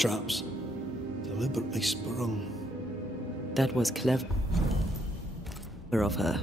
Traps deliberately sprung. That was clever of her.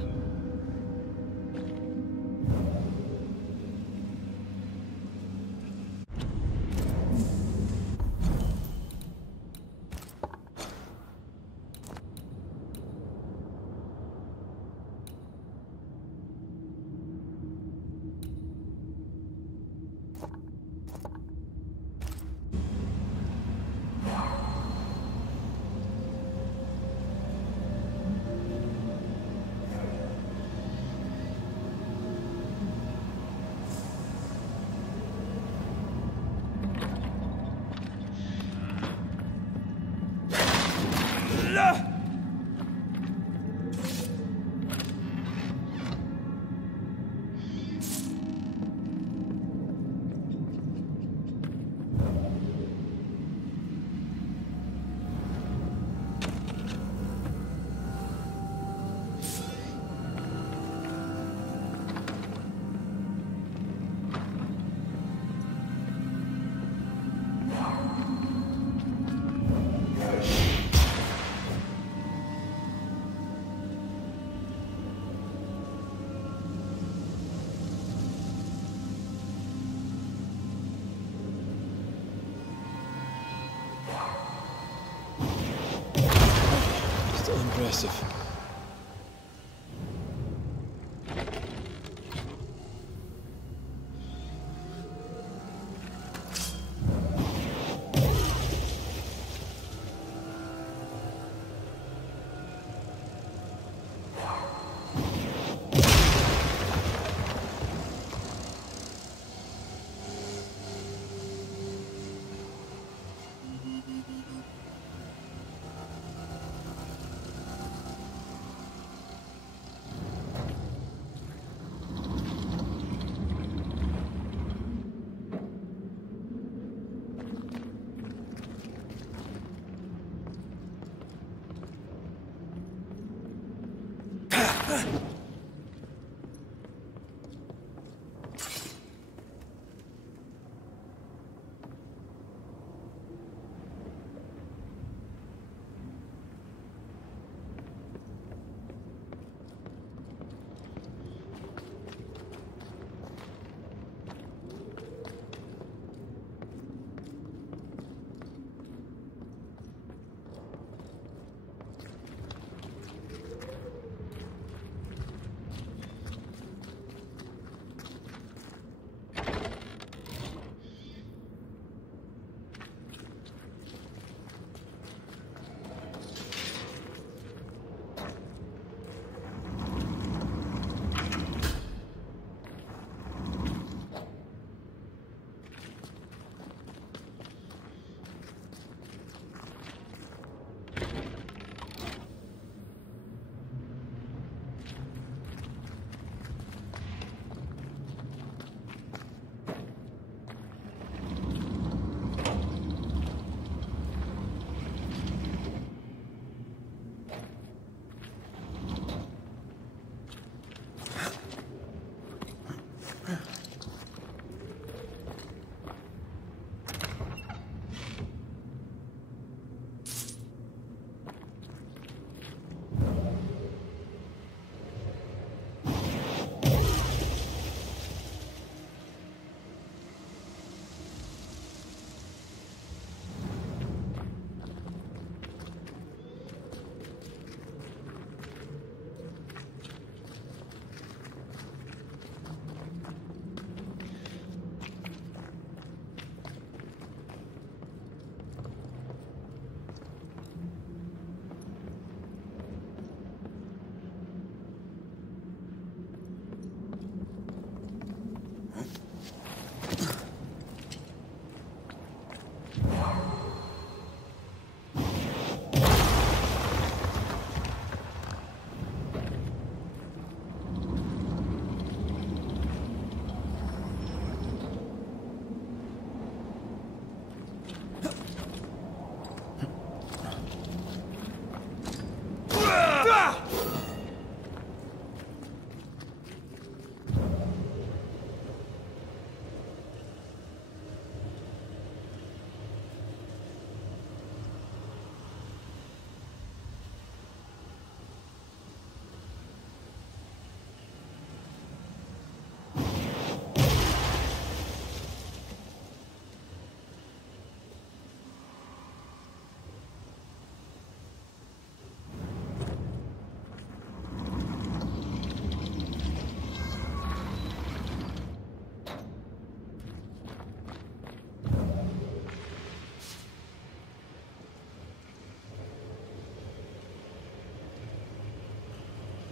Still impressive.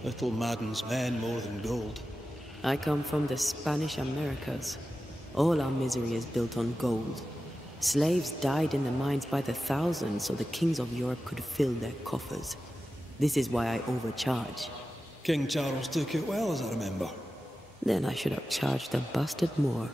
Little maddens men more than gold. I come from the Spanish Americas. All our misery is built on gold. Slaves died in the mines by the thousands so the kings of Europe could fill their coffers. This is why I overcharge. King Charles took it well, as I remember. Then I should have charged the bastard more.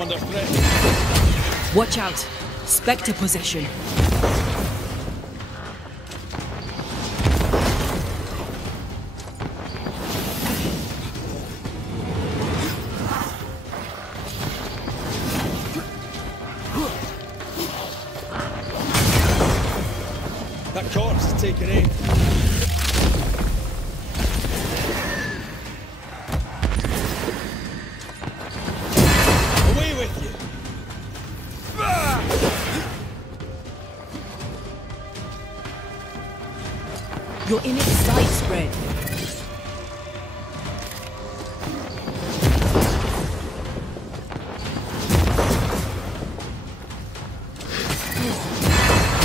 Under threat. Watch out! Spectre possession. That corpse is taking aim. You're in its side spread.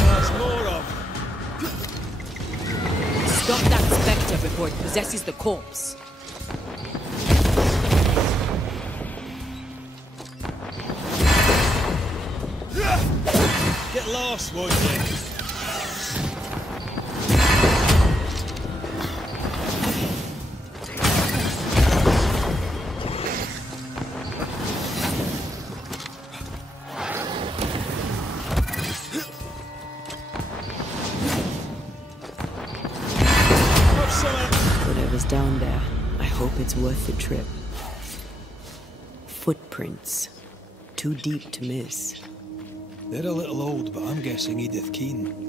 There's more of. Stop that spectre before it possesses the corpse. get lost, won't you? Whatever's down there, I hope it's worth the trip. Footprints. Too deep to miss. They're a little old, but I'm guessing Edith Keane.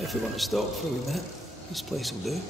If we want to stop for a wee minute, this place will do.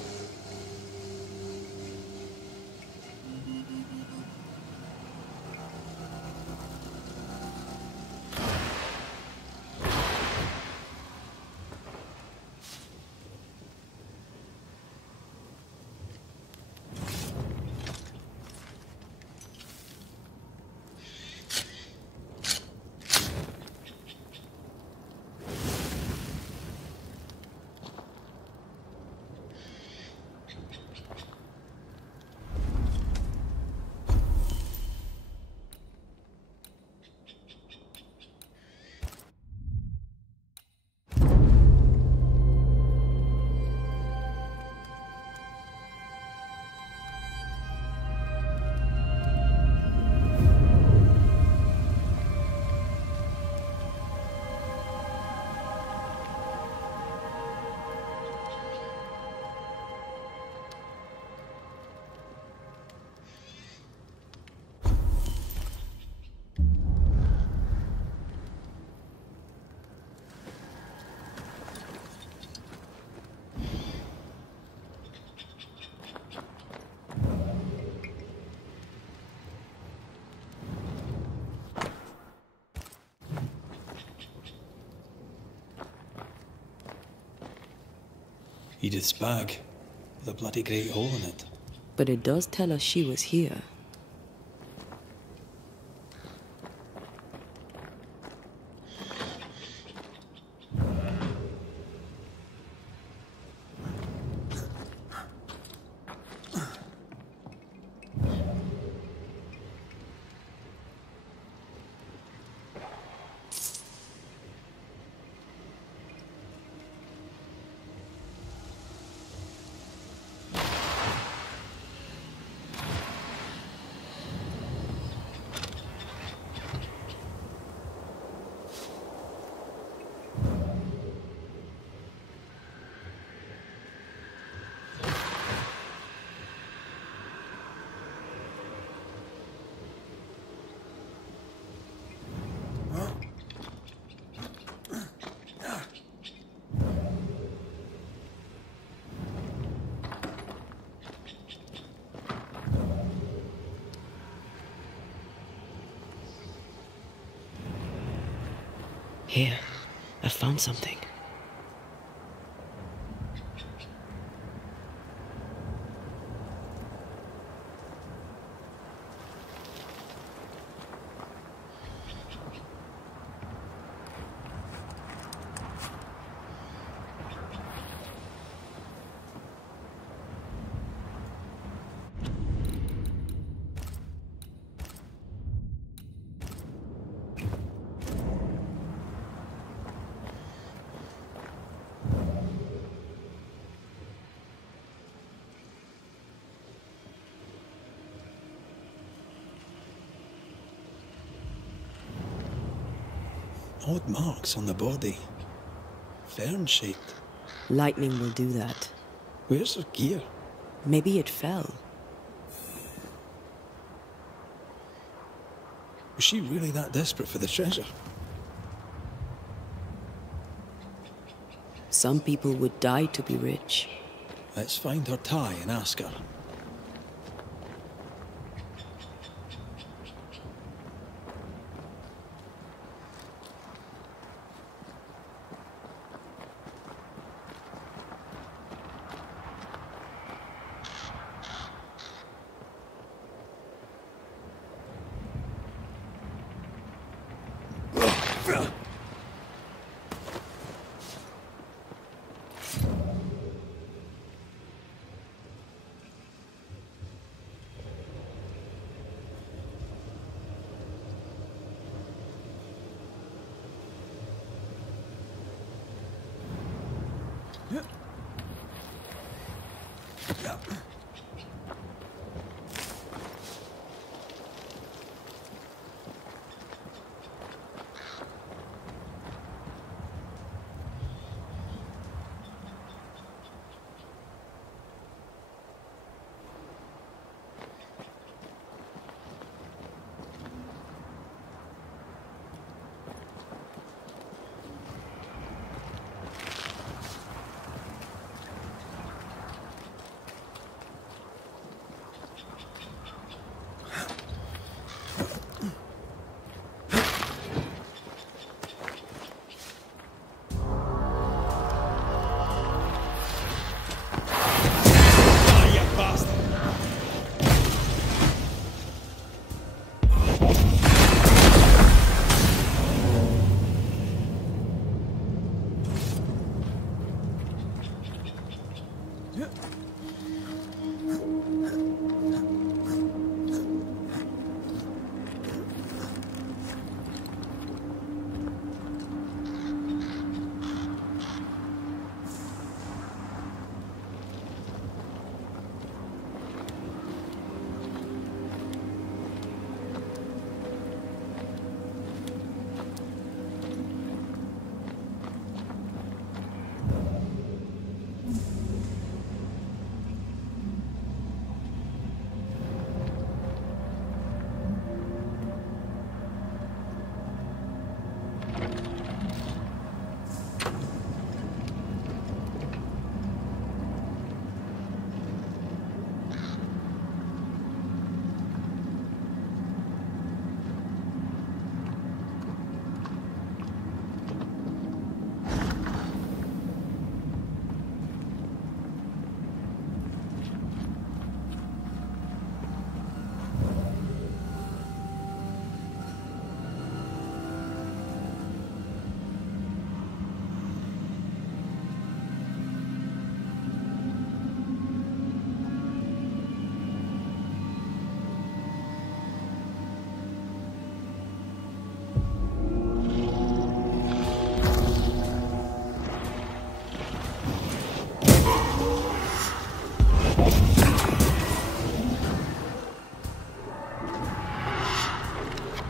Edith's bag, with a bloody great hole in it. But it does tell us she was here. Here, I found something. Odd marks on the body. Fern-shaped. Lightning will do that. Where's her gear? Maybe it fell. Was she really that desperate for the treasure? Some people would die to be rich. Let's find her tie and ask her.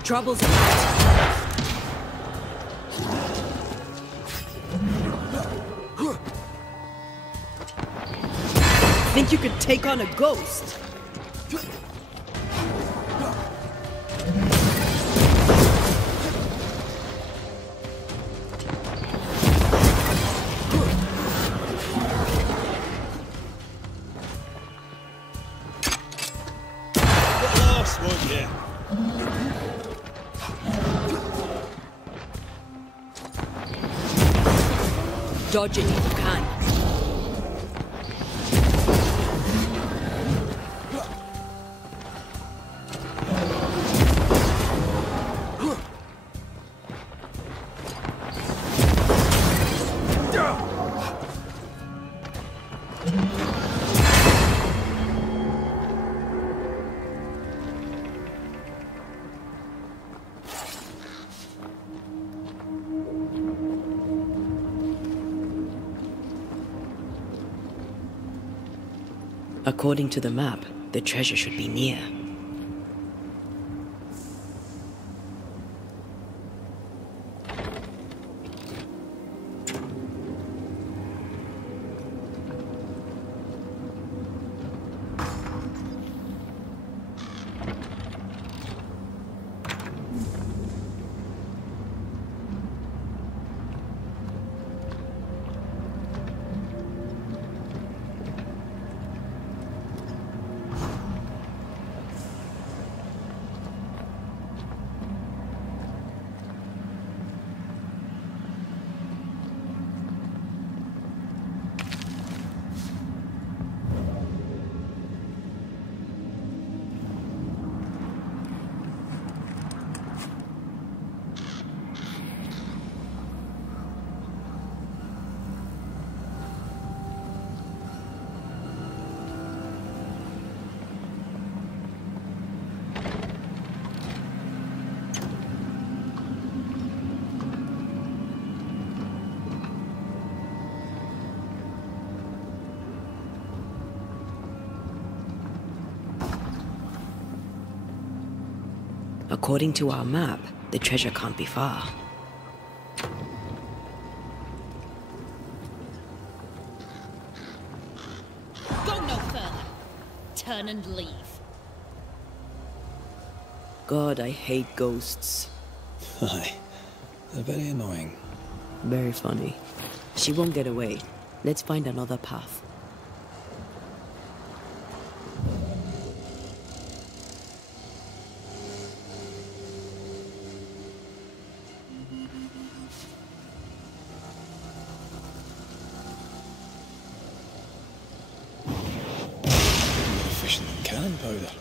Trouble's ahead. Think you could take on a ghost? Get lost, won't you? Dodge it if you can. According to the map, the treasure should be near. According to our map, the treasure can't be far. Go no further. Turn and leave. God, I hate ghosts. Aye. They're very annoying. Very funny. She won't get away. Let's find another path. More efficient than cannon powder.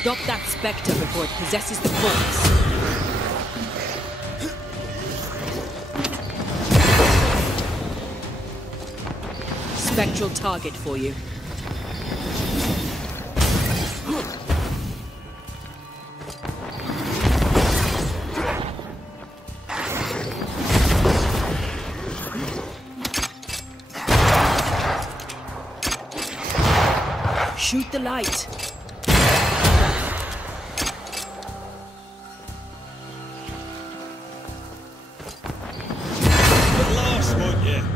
Stop that spectre before it possesses the corpse. Spectral target for you. Shoot the light. The last one, yeah.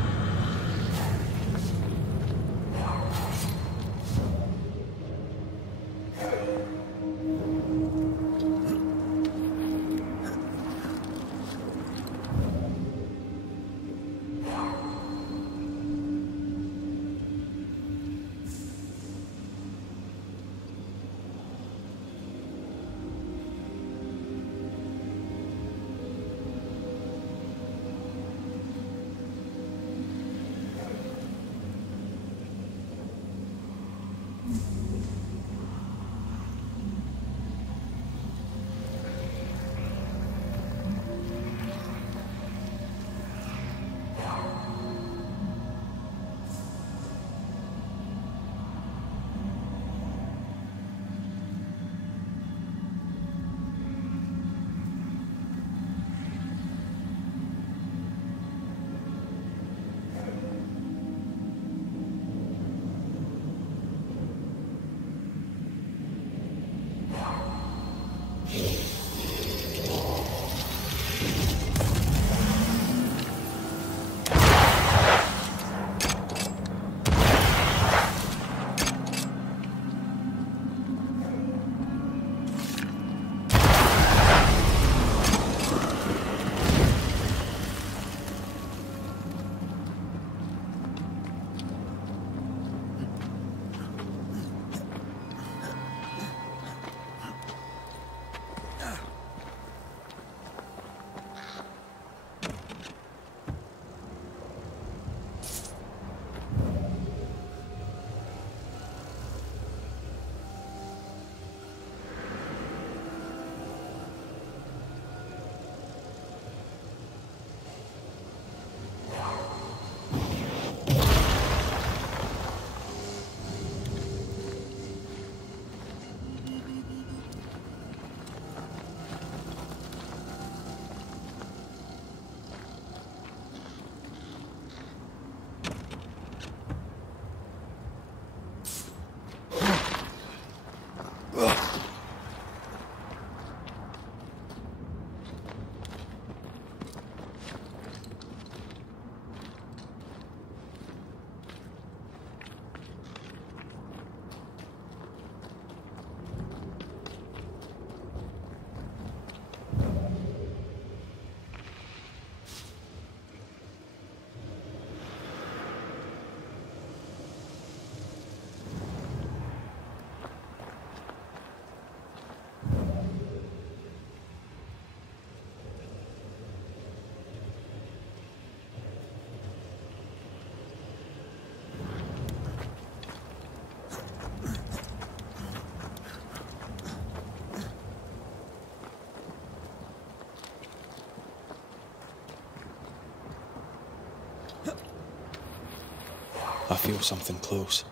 I feel something close.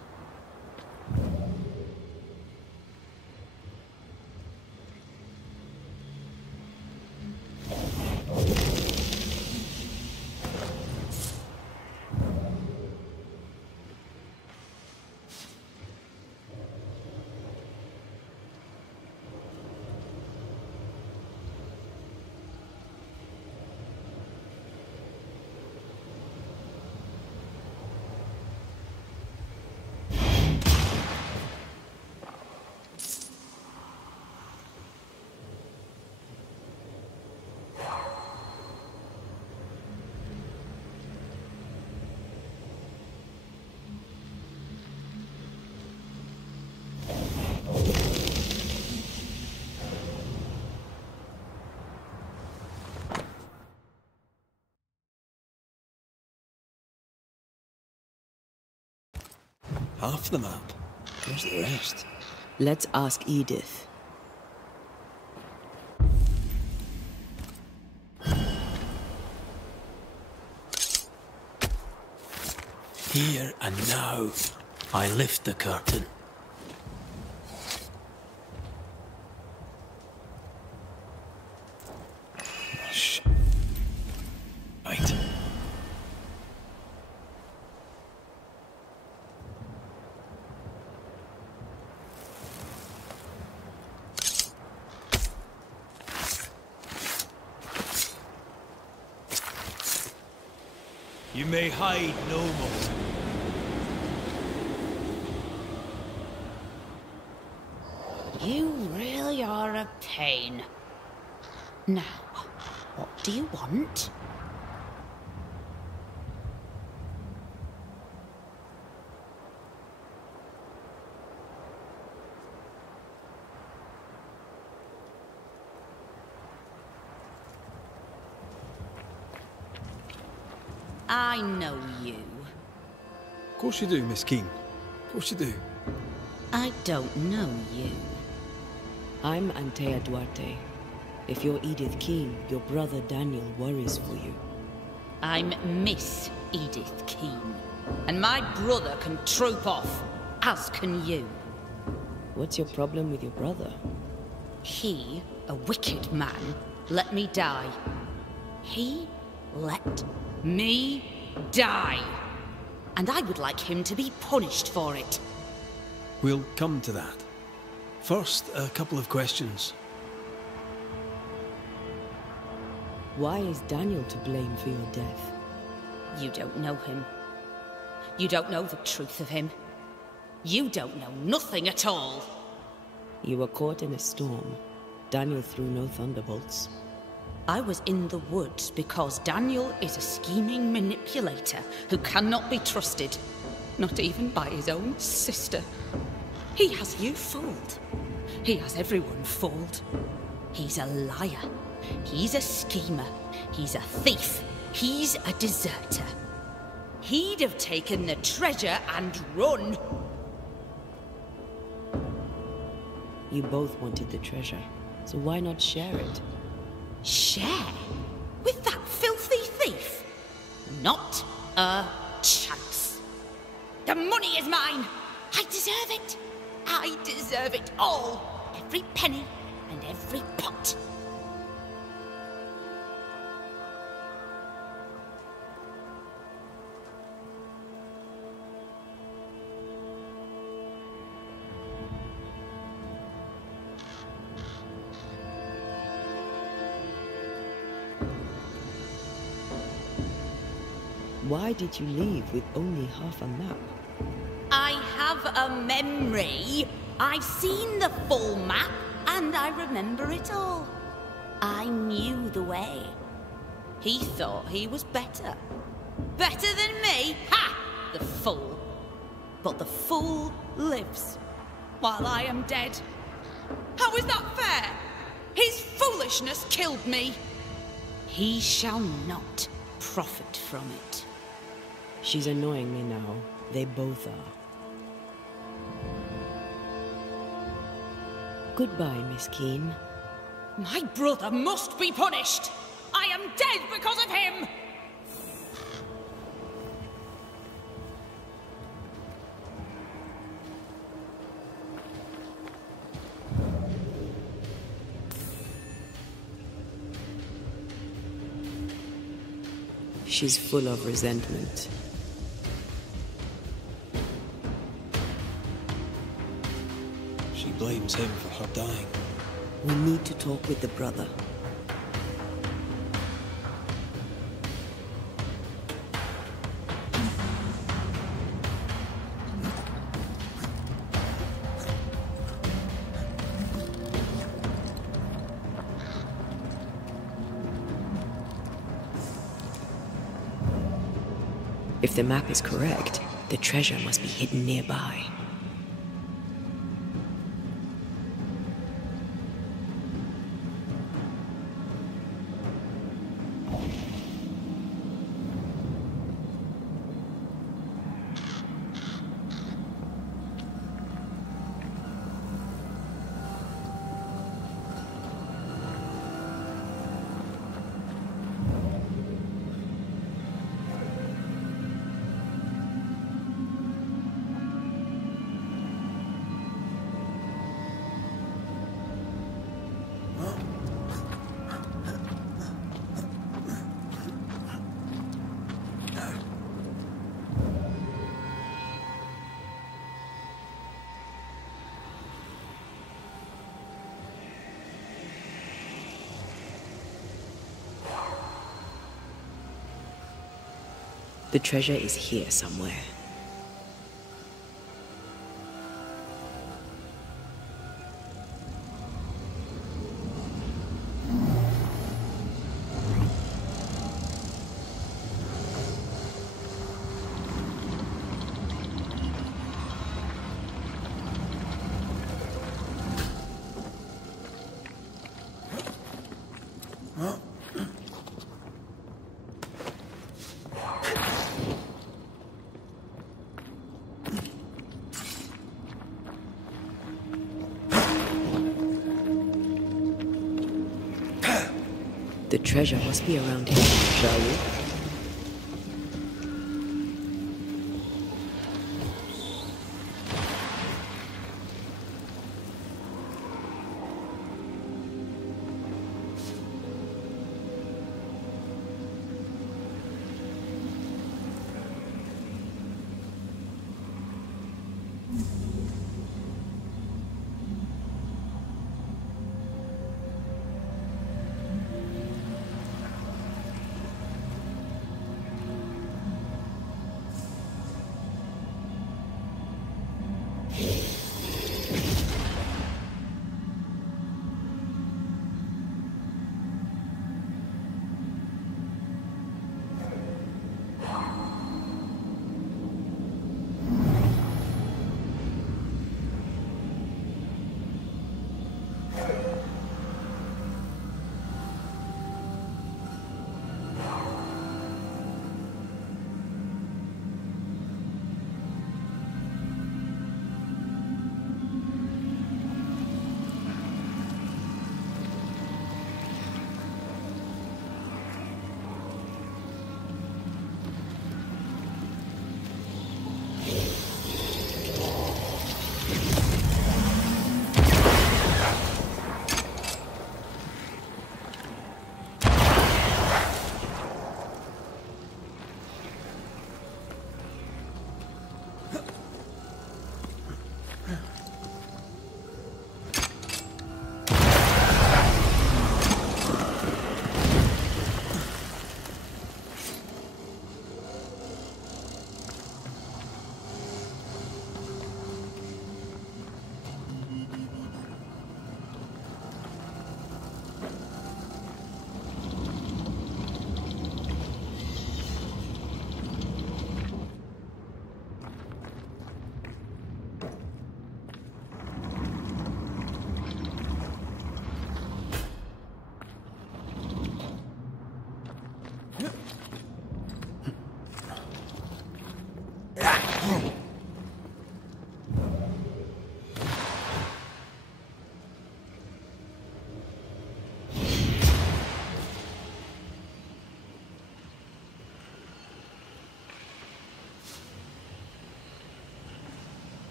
Half the map. Where's the rest? Let's ask Edith. Here and now, I lift the curtain. Shh. Right. You may hide no more. You really are a pain. Now, what do you want? I know you. Of course you do, Miss Keene. Of course you do. I don't know you. I'm Antea Duarte. If you're Edith Keene, your brother Daniel worries for you. I'm Miss Edith Keene. And my brother can troop off, as can you. What's your problem with your brother? He, a wicked man, let me die. He let me die. And I would like him to be punished for it. We'll come to that. First, a couple of questions. Why is Daniel to blame for your death? You don't know him. You don't know the truth of him. You don't know nothing at all. You were caught in a storm. Daniel threw no thunderbolts. I was in the woods because Daniel is a scheming manipulator who cannot be trusted, not even by his own sister. He has you fooled. He has everyone fooled. He's a liar. He's a schemer. He's a thief. He's a deserter. He'd have taken the treasure and run. You both wanted the treasure, so why not share it? Share? With that filthy thief? Not a chance. The money is mine. I deserve it. I deserve it all. Every penny and every pot. Why did you leave with only half a map? I have a memory. I've seen the full map, and I remember it all. I knew the way. He thought he was better. Better than me? Ha! The fool. But the fool lives, while I am dead. How is that fair? His foolishness killed me. He shall not profit from it. She's annoying me now. They both are. Goodbye, Miss Keene. My brother must be punished! I am dead because of him! She's full of resentment. She blames him for her dying. We need to talk with the brother. If the map is correct, the treasure must be hidden nearby. The treasure is here somewhere. The treasure must be around here, shall we?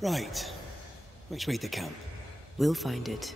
Right. Which way to camp? We'll find it.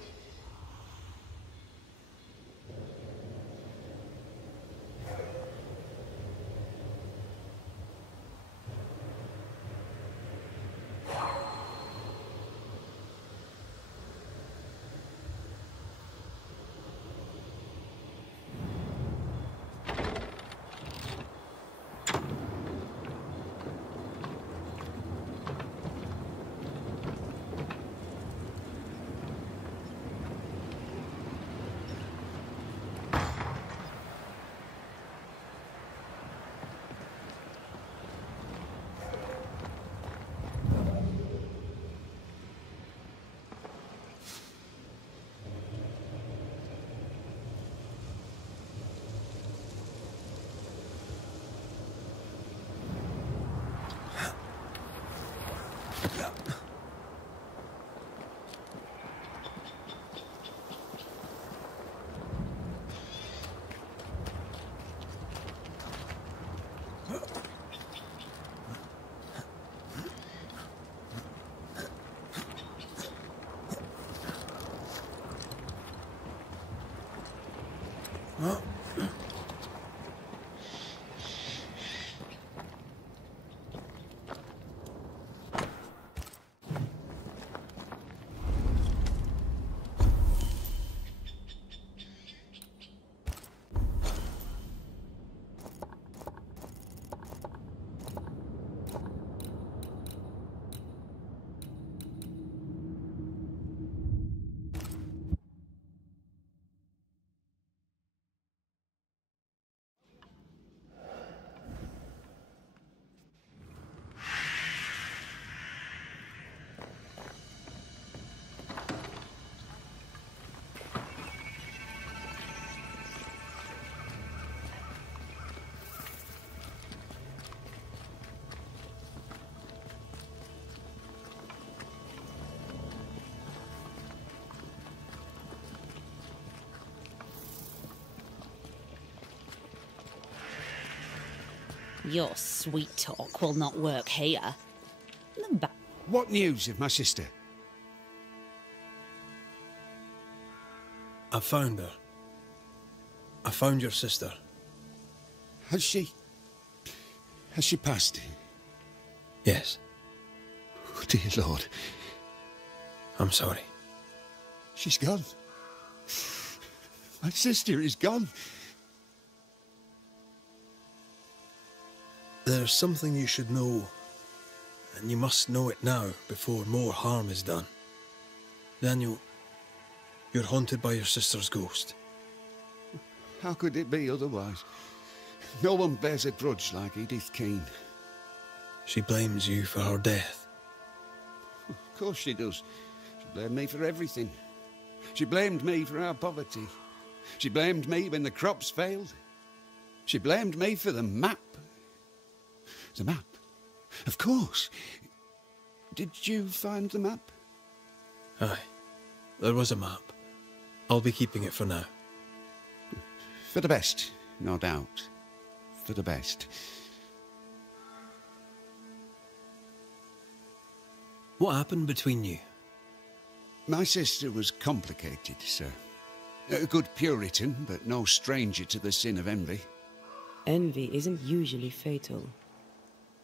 Your sweet talk will not work here. What news of my sister? I found her. I found your sister. Has she passed? Yes. Oh, dear Lord. I'm sorry. She's gone. My sister is gone. There's something you should know, and you must know it now before more harm is done. Daniel, you're haunted by your sister's ghost. How could it be otherwise? No one bears a grudge like Edith Keane. She blames you for her death. Of course she does. She blamed me for everything. She blamed me for our poverty. She blamed me when the crops failed. She blamed me for the map. The map? Of course. Did you find the map? Aye. There was a map. I'll be keeping it for now. For the best, no doubt. For the best. What happened between you? My sister was complicated, sir. A good Puritan, but no stranger to the sin of envy. Envy isn't usually fatal.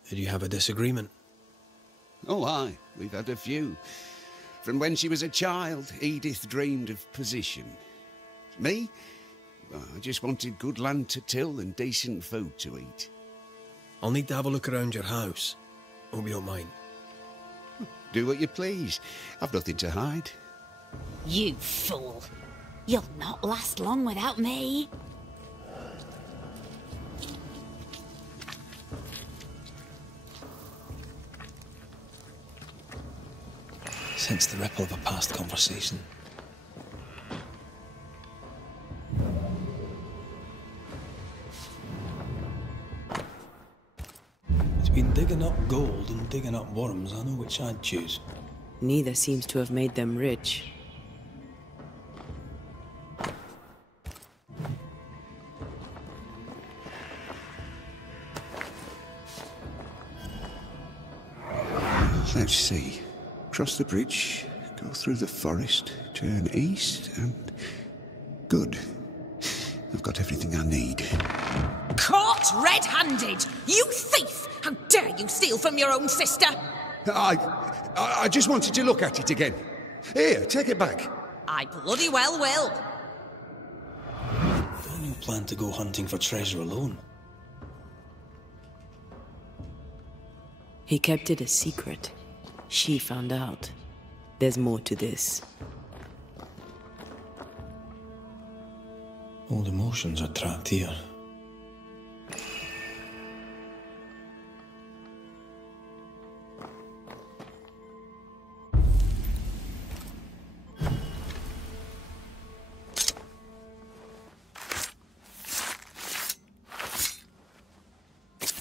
Did you have a disagreement? Oh, aye. We've had a few. From when she was a child, Edith dreamed of position. Me? Well, I just wanted good land to till and decent food to eat. I'll need to have a look around your house. Hope you don't mind. Do what you please. I've nothing to hide. You fool. You'll not last long without me. Sense the ripple of a past conversation. Between digging up gold and digging up worms, I know which I'd choose. Neither seems to have made them rich. Let's see. cross the bridge, go through the forest, turn east, and... Good. I've got everything I need. Caught red-handed! You thief! How dare you steal from your own sister? I just wanted to look at it again. Here, take it back. I bloody well will. Daniel planned to go hunting for treasure alone. He kept it a secret. She found out. There's more to this. Old emotions are trapped here.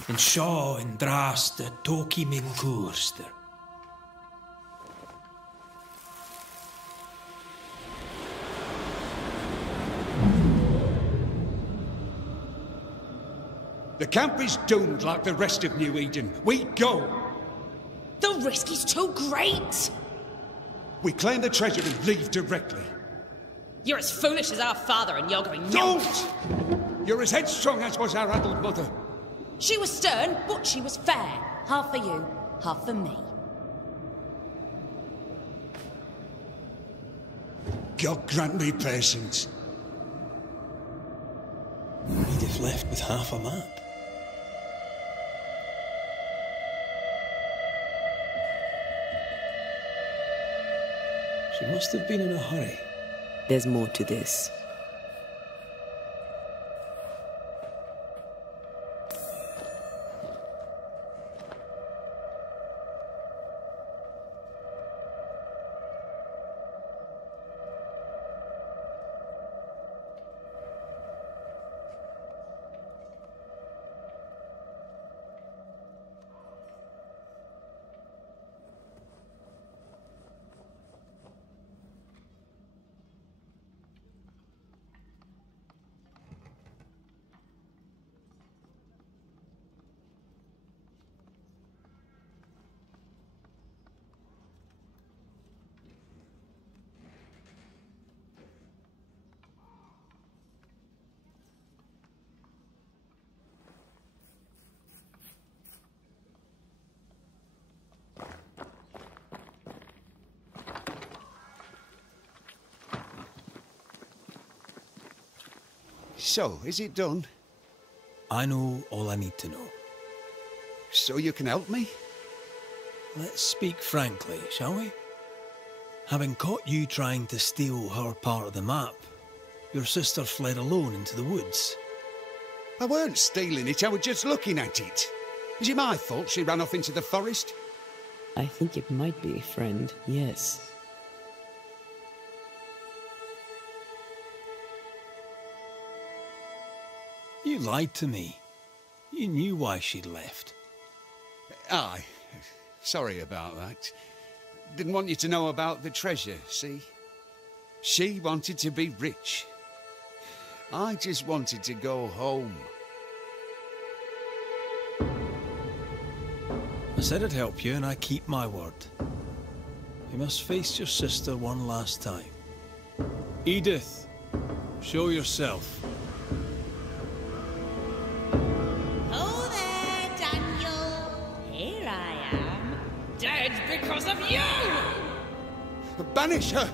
En sjå en draste toki min kurster. The camp is doomed like the rest of New Eden. We go. The risk is too great. We claim the treasure and leave directly. You're as foolish as our father and you're going no. Don't! You're as headstrong as was our adult mother. She was stern, but she was fair. Half for you, half for me. God grant me patience. Edith left with half a map. She must have been in a hurry. There's more to this. So, is it done? I know all I need to know. So you can help me? Let's speak frankly, shall we? Having caught you trying to steal her part of the map, your sister fled alone into the woods. I weren't stealing it, I was just looking at it. Is it my fault she ran off into the forest? I think it might be, friend, yes. You lied to me. You knew why she'd left. Aye. Sorry about that. Didn't want you to know about the treasure, see? She wanted to be rich. I just wanted to go home. I said I'd help you, and I keep my word. You must face your sister one last time. Edith, show yourself. Oh there, Daniel. Here I am. Dead because of you! Banish her!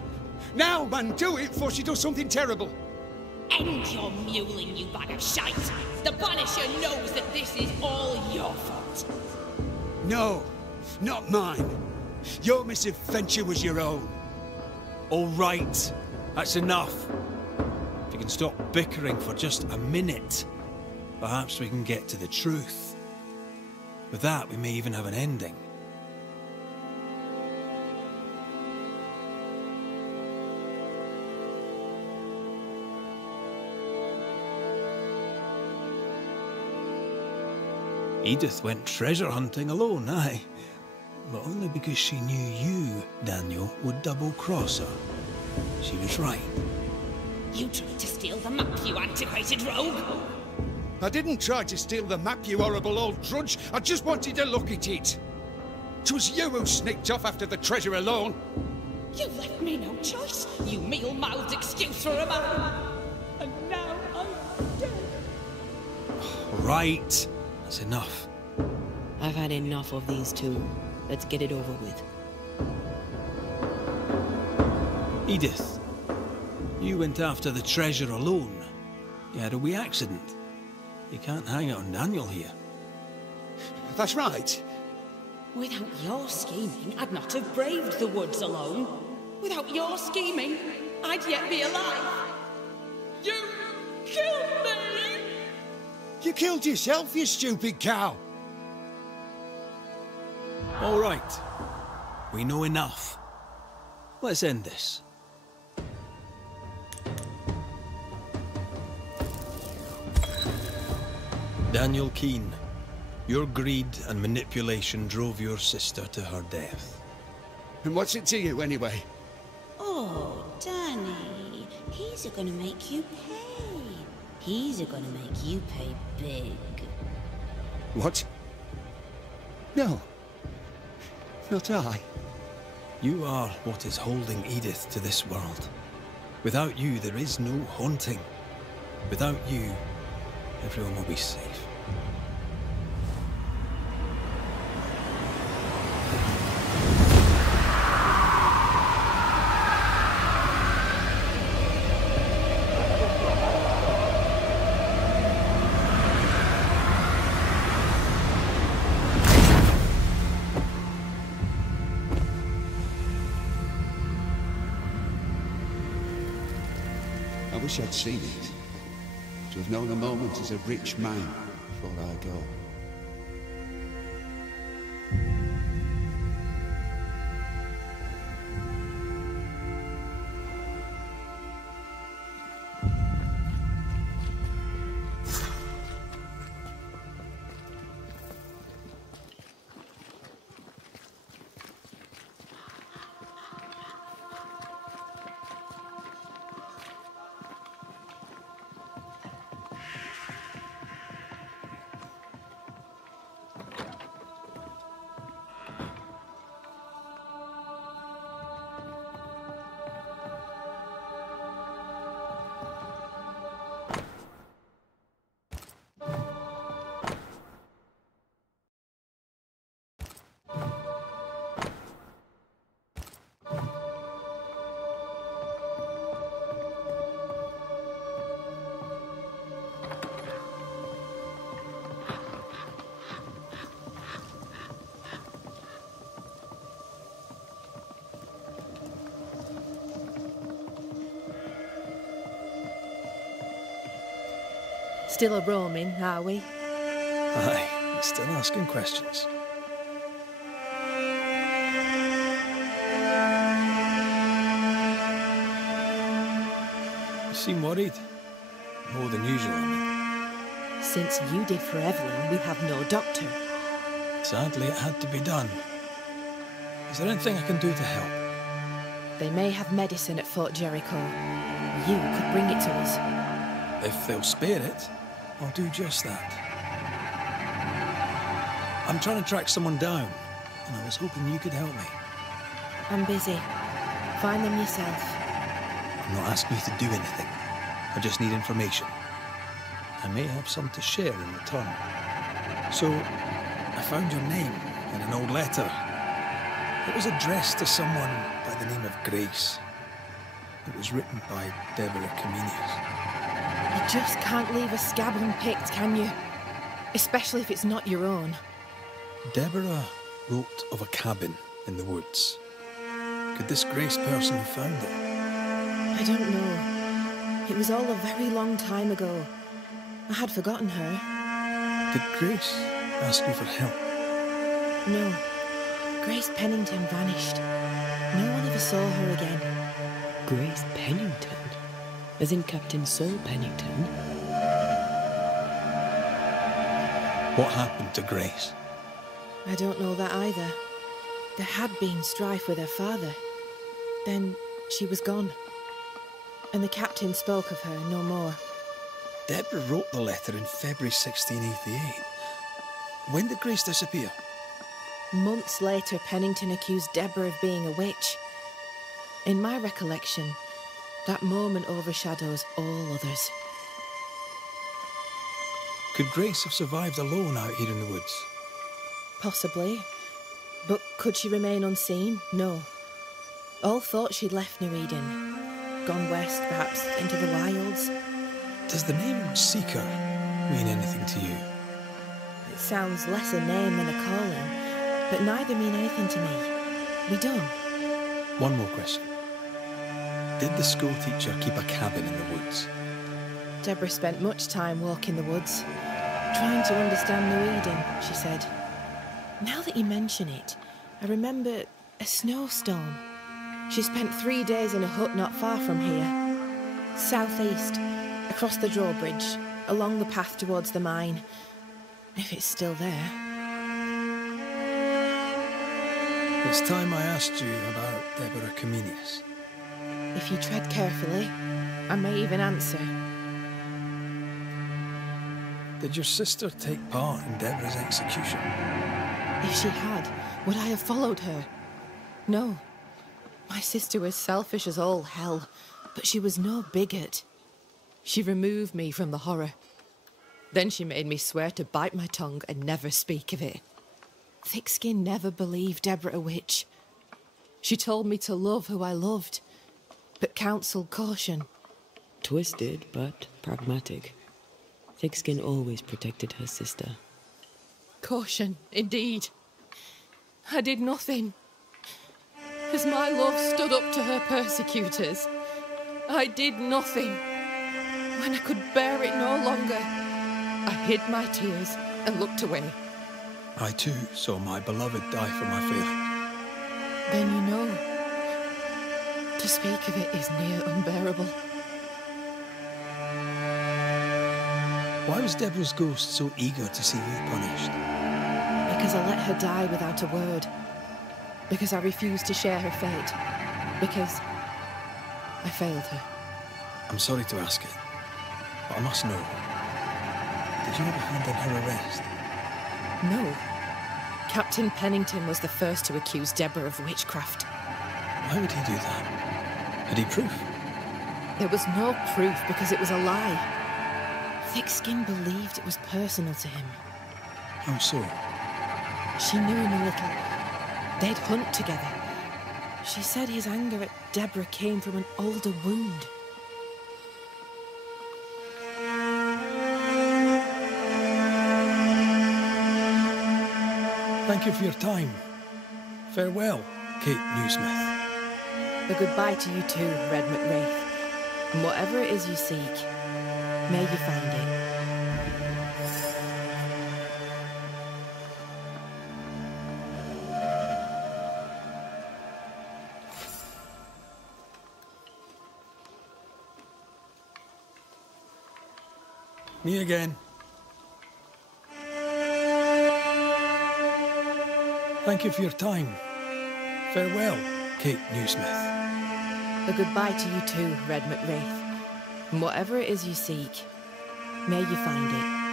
Now, man, do it before she does something terrible. End your mewling, you bag of shite! The Banisher knows that this is all your fault. No, not mine. Your misadventure was your own. All right, that's enough. If you can stop bickering for just a minute, perhaps we can get to the truth. With that, we may even have an ending. Edith went treasure hunting alone, aye. But only because she knew you, Daniel, would double-cross her. She was right. You tried to steal the map, you antiquated rogue! I didn't try to steal the map, you horrible old drudge. I just wanted to look at it. 'Twas you who sneaked off after the treasure alone. You left me no choice, you meal-mouthed excuse for a man. And now I'm dead. Right. That's enough. I've had enough of these two. Let's get it over with. Edith, you went after the treasure alone. You had a wee accident. You can't hang it on Daniel here. That's right. Without your scheming, I'd not have braved the woods alone. Without your scheming, I'd yet be alive. You killed me! You killed yourself, you stupid cow. All right. We know enough. Let's end this. Daniel Keane, your greed and manipulation drove your sister to her death. And what's it to you, anyway? Oh, Danny, he's gonna make you pay. He's gonna make you pay big. What? No. Not I. You are what is holding Edith to this world. Without you, there is no haunting. Without you, everyone will be safe. I wish I'd seen it. To have known a moment as a rich man before I go. Still a roaming, are we? Aye, still asking questions. You seem worried. More than usual, I mean. Since you did for Evelyn, we have no doctor. Sadly, it had to be done. Is there anything I can do to help? They may have medicine at Fort Jericho. You could bring it to us. If they'll spare it, I'll do just that. I'm trying to track someone down, and I was hoping you could help me. I'm busy. Find them yourself. I'm not asking you to do anything. I just need information. I may have some to share in return. So, I found your name in an old letter. It was addressed to someone by the name of Grace. It was written by Deborah Comenius. You just can't leave a scab unpicked, can you? Especially if it's not your own. Deborah wrote of a cabin in the woods. Could this Grace person have found it? I don't know. It was all a very long time ago. I had forgotten her. Did Grace ask you for help? No. Grace Pennington vanished. No one ever saw her again. Grace Pennington? As in Captain Saul Pennington? What happened to Grace? I don't know that either. There had been strife with her father. Then she was gone. And the captain spoke of her no more. Deborah wrote the letter in February 1688. When did Grace disappear? Months later, Pennington accused Deborah of being a witch. In my recollection, that moment overshadows all others. Could Grace have survived alone out here in the woods? Possibly. But could she remain unseen? No. All thought she'd left New Eden. Gone west, perhaps into the wilds. Does the name Seeker mean anything to you? It sounds less a name than a calling, but neither mean anything to me. We don't. One more question. Did the school teacher keep a cabin in the woods? Deborah spent much time walking the woods, trying to understand New Eden, she said. Now that you mention it, I remember a snowstorm. She spent 3 days in a hut not far from here. Southeast, across the drawbridge, along the path towards the mine. If it's still there. It's time I asked you about Deborah Comenius. If you tread carefully, I may even answer. Did your sister take part in Deborah's execution? If she had, would I have followed her? No. My sister was selfish as all hell, but she was no bigot. She removed me from the horror. Then she made me swear to bite my tongue and never speak of it. Thickskin never believed Deborah a witch. She told me to love who I loved, but counselled caution. Twisted, but pragmatic. Thickskin always protected her sister. Caution, indeed. I did nothing. As my love stood up to her persecutors, I did nothing. When I could bear it no longer, I hid my tears and looked away. I too saw my beloved die for my failings. Then you know. To speak of it is near unbearable. Why was Deborah's ghost so eager to see you punished? Because I let her die without a word. Because I refused to share her fate. Because I failed her. I'm sorry to ask it, but I must know. Did you have a hand in her arrest? No. Captain Pennington was the first to accuse Deborah of witchcraft. Why would he do that? Had he proof? There was no proof because it was a lie. Thickskin believed it was personal to him. How so? She knew him a little. They'd hunt together. She said his anger at Deborah came from an older wound. Thank you for your time. Farewell, Kate Newsmith. A goodbye to you too, Red McWraith. And whatever it is you seek, may you find it. Me again. Thank you for your time. Farewell, Kate Newsmith. A goodbye to you too, Red McWraith. And whatever it is you seek, may you find it.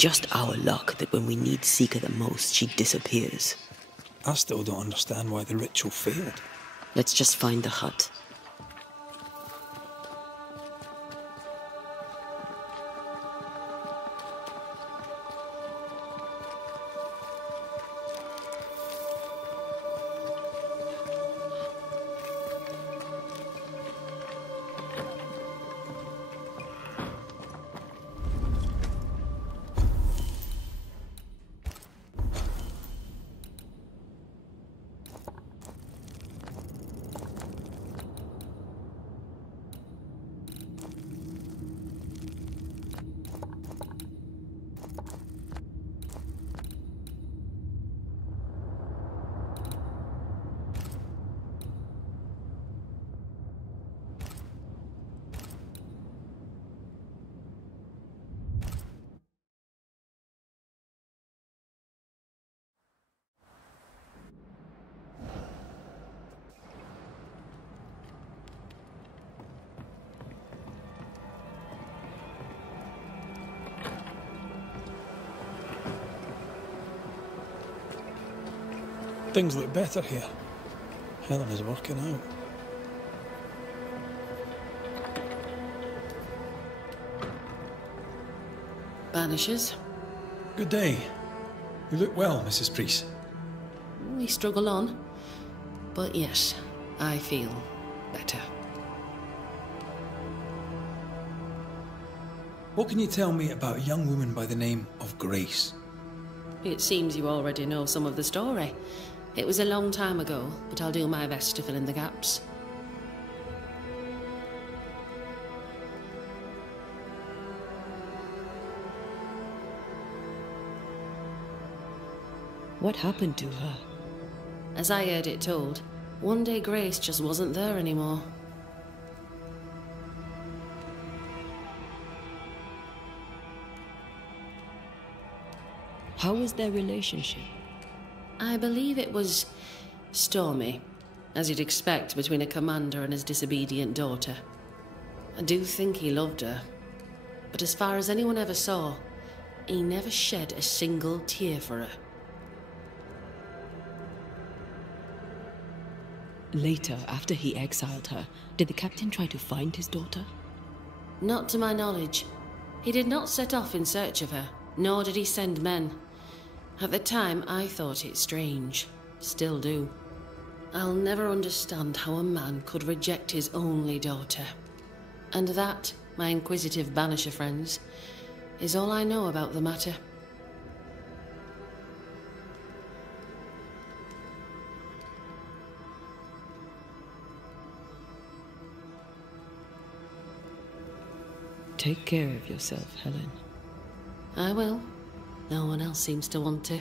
Just our luck that when we need Seeker the most, she disappears. I still don't understand why the ritual failed. Let's just find the hut. Things look better here. Helen is working out. Banishers? Good day. You look well, Mrs. Priest. We struggle on. But yes, I feel better. What can you tell me about a young woman by the name of Grace? It seems you already know some of the story. It was a long time ago, but I'll do my best to fill in the gaps. What happened to her? As I heard it told, one day Grace just wasn't there anymore. How was their relationship? I believe it was stormy, as you'd expect between a commander and his disobedient daughter. I do think he loved her, but as far as anyone ever saw, he never shed a single tear for her. Later, after he exiled her, did the captain try to find his daughter? Not to my knowledge. He did not set off in search of her, nor did he send men. At the time, I thought it strange. Still do. I'll never understand how a man could reject his only daughter. And that, my inquisitive Banisher friends, is all I know about the matter. Take care of yourself, Helen. I will. No one else seems to want to.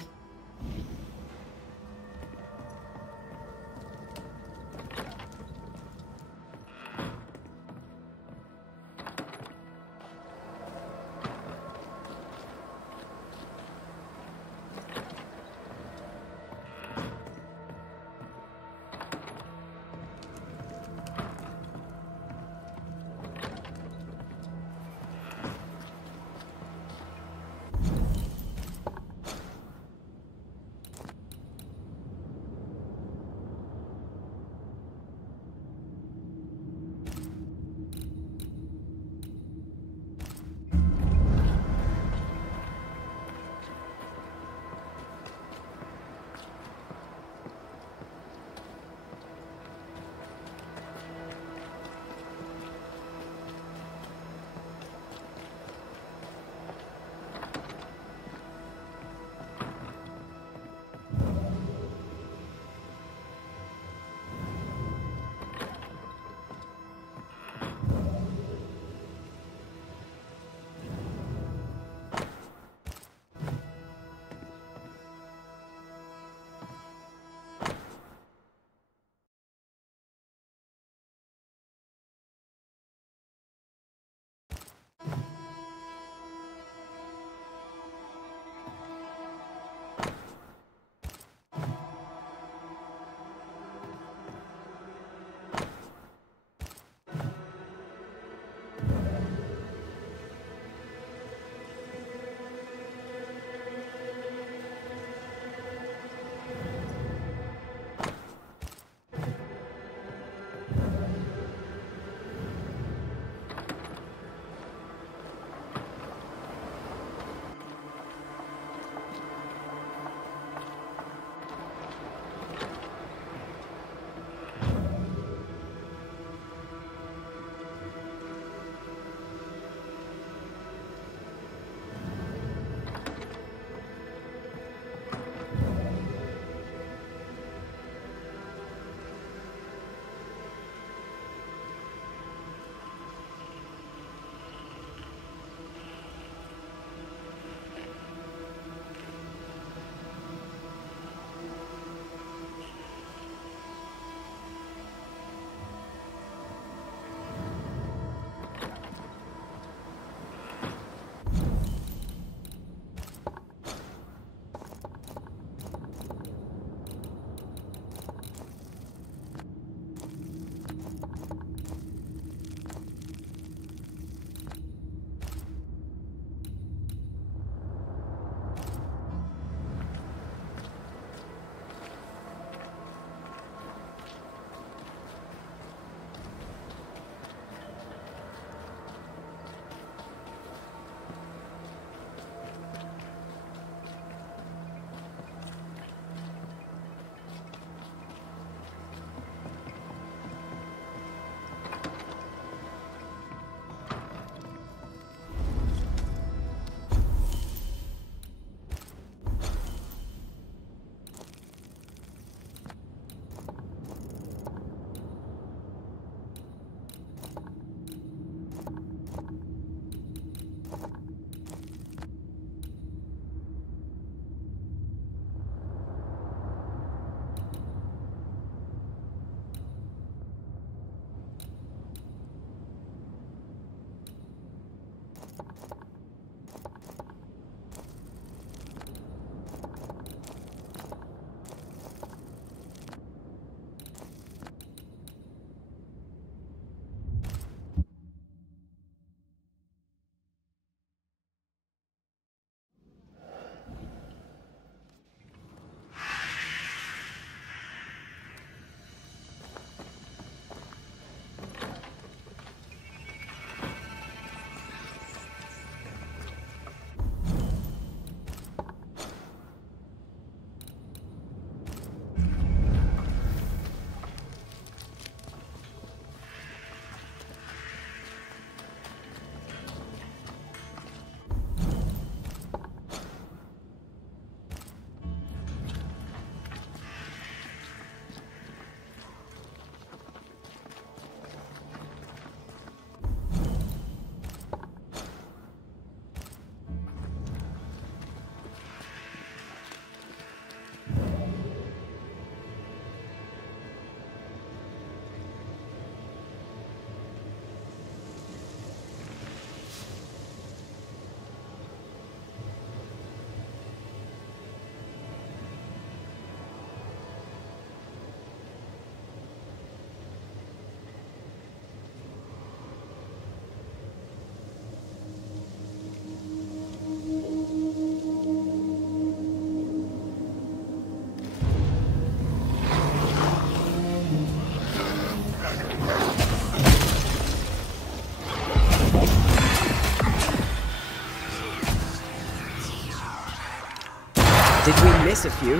Did we miss a few?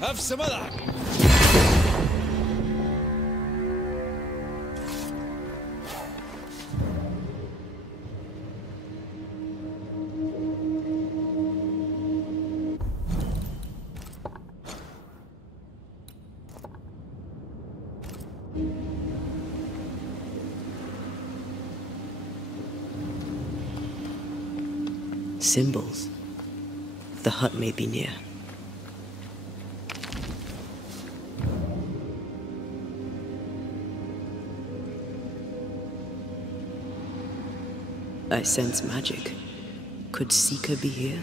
Have some of that. Symbols. The hut may be near. I sense magic. Could Seeker be here?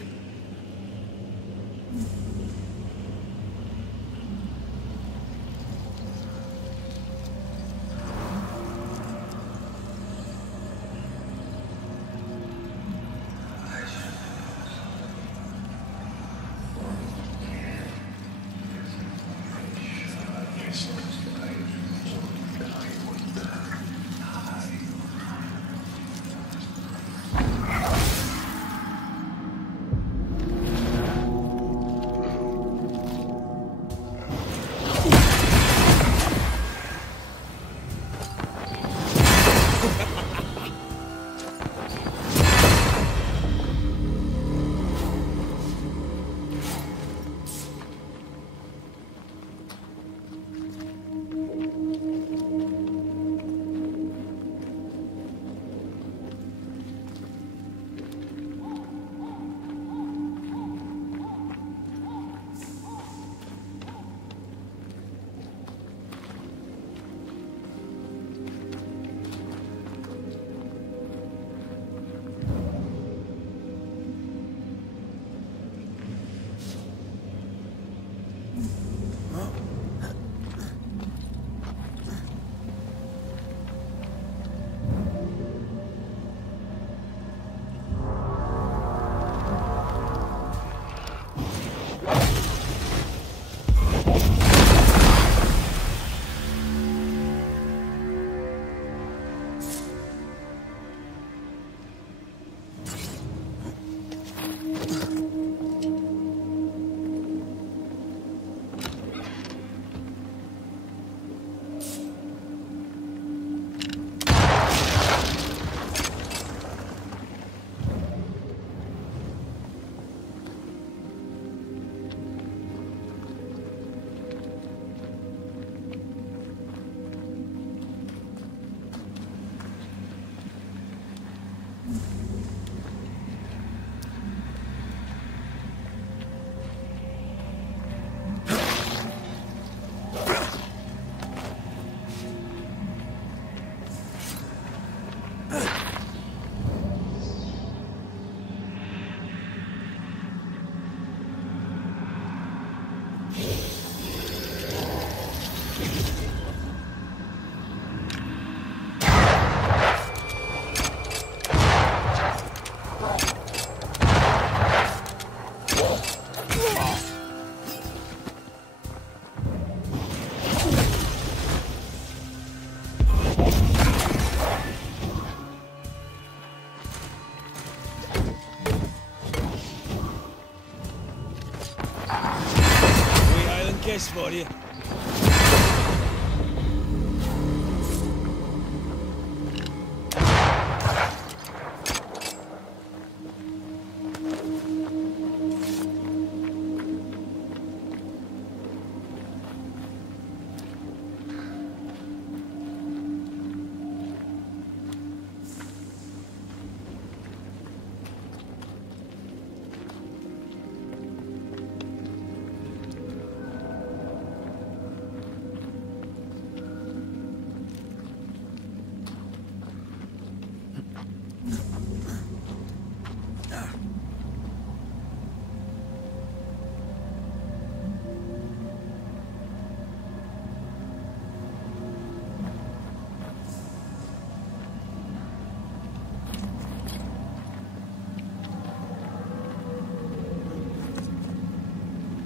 Kiss for you.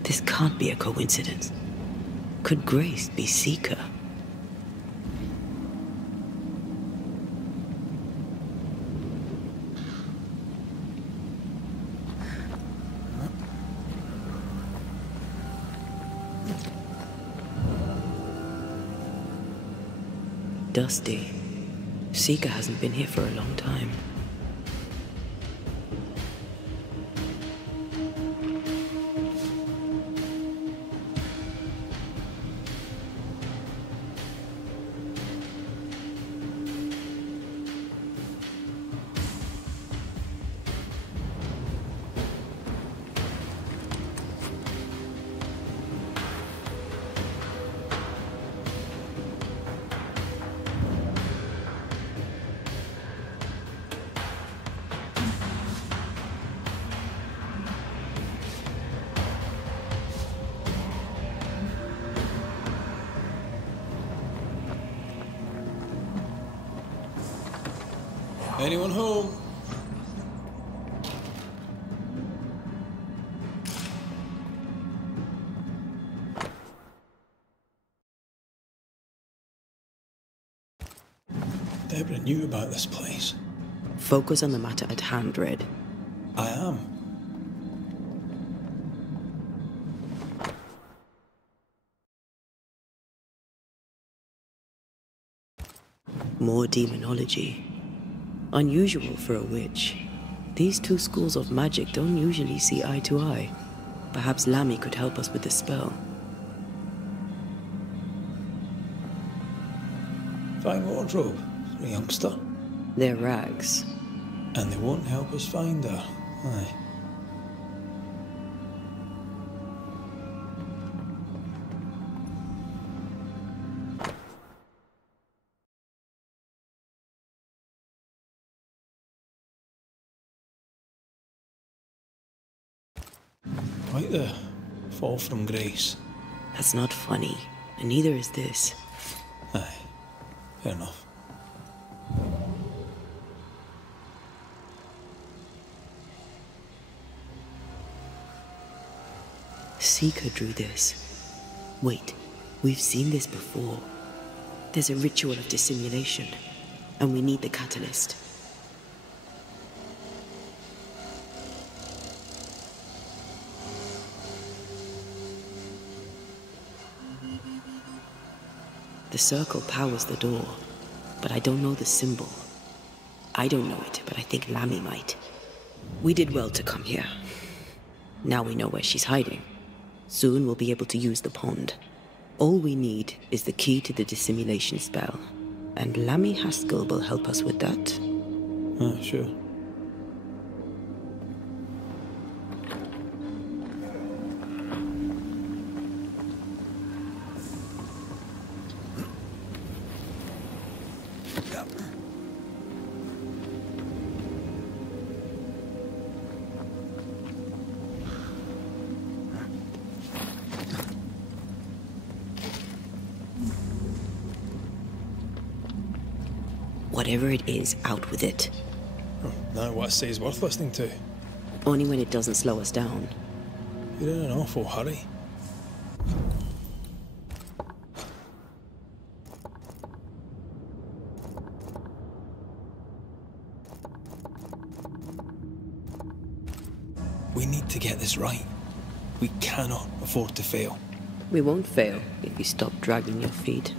This can't be a coincidence. Could Grace be Seeker? Dusty. Seeker hasn't been here for a long time. Anyone home? Deborah knew about this place. Focus on the matter at hand, Red. I am. More demonology. Unusual for a witch. These two schools of magic don't usually see eye to eye. Perhaps Lammy could help us with the spell. Fine wardrobe for a youngster. They're rags. And they won't help us find her. Aye. Quite the fall from grace. That's not funny, and neither is this. Aye, fair enough. Seeker drew this. Wait, we've seen this before. There's a ritual of dissimulation, and we need the catalyst. The circle powers the door, but I don't know the symbol. I don't know it, but I think Lammy might. We did well to come here. Now we know where she's hiding. Soon we'll be able to use the pond. All we need is the key to the dissimulation spell, and Lammy Haskell will help us with that. Ah, sure. Whatever it is, out with it. Oh, now what I say is worth listening to. Only when it doesn't slow us down. You're in an awful hurry. We need to get this right. We cannot afford to fail. We won't fail if you stop dragging your feet.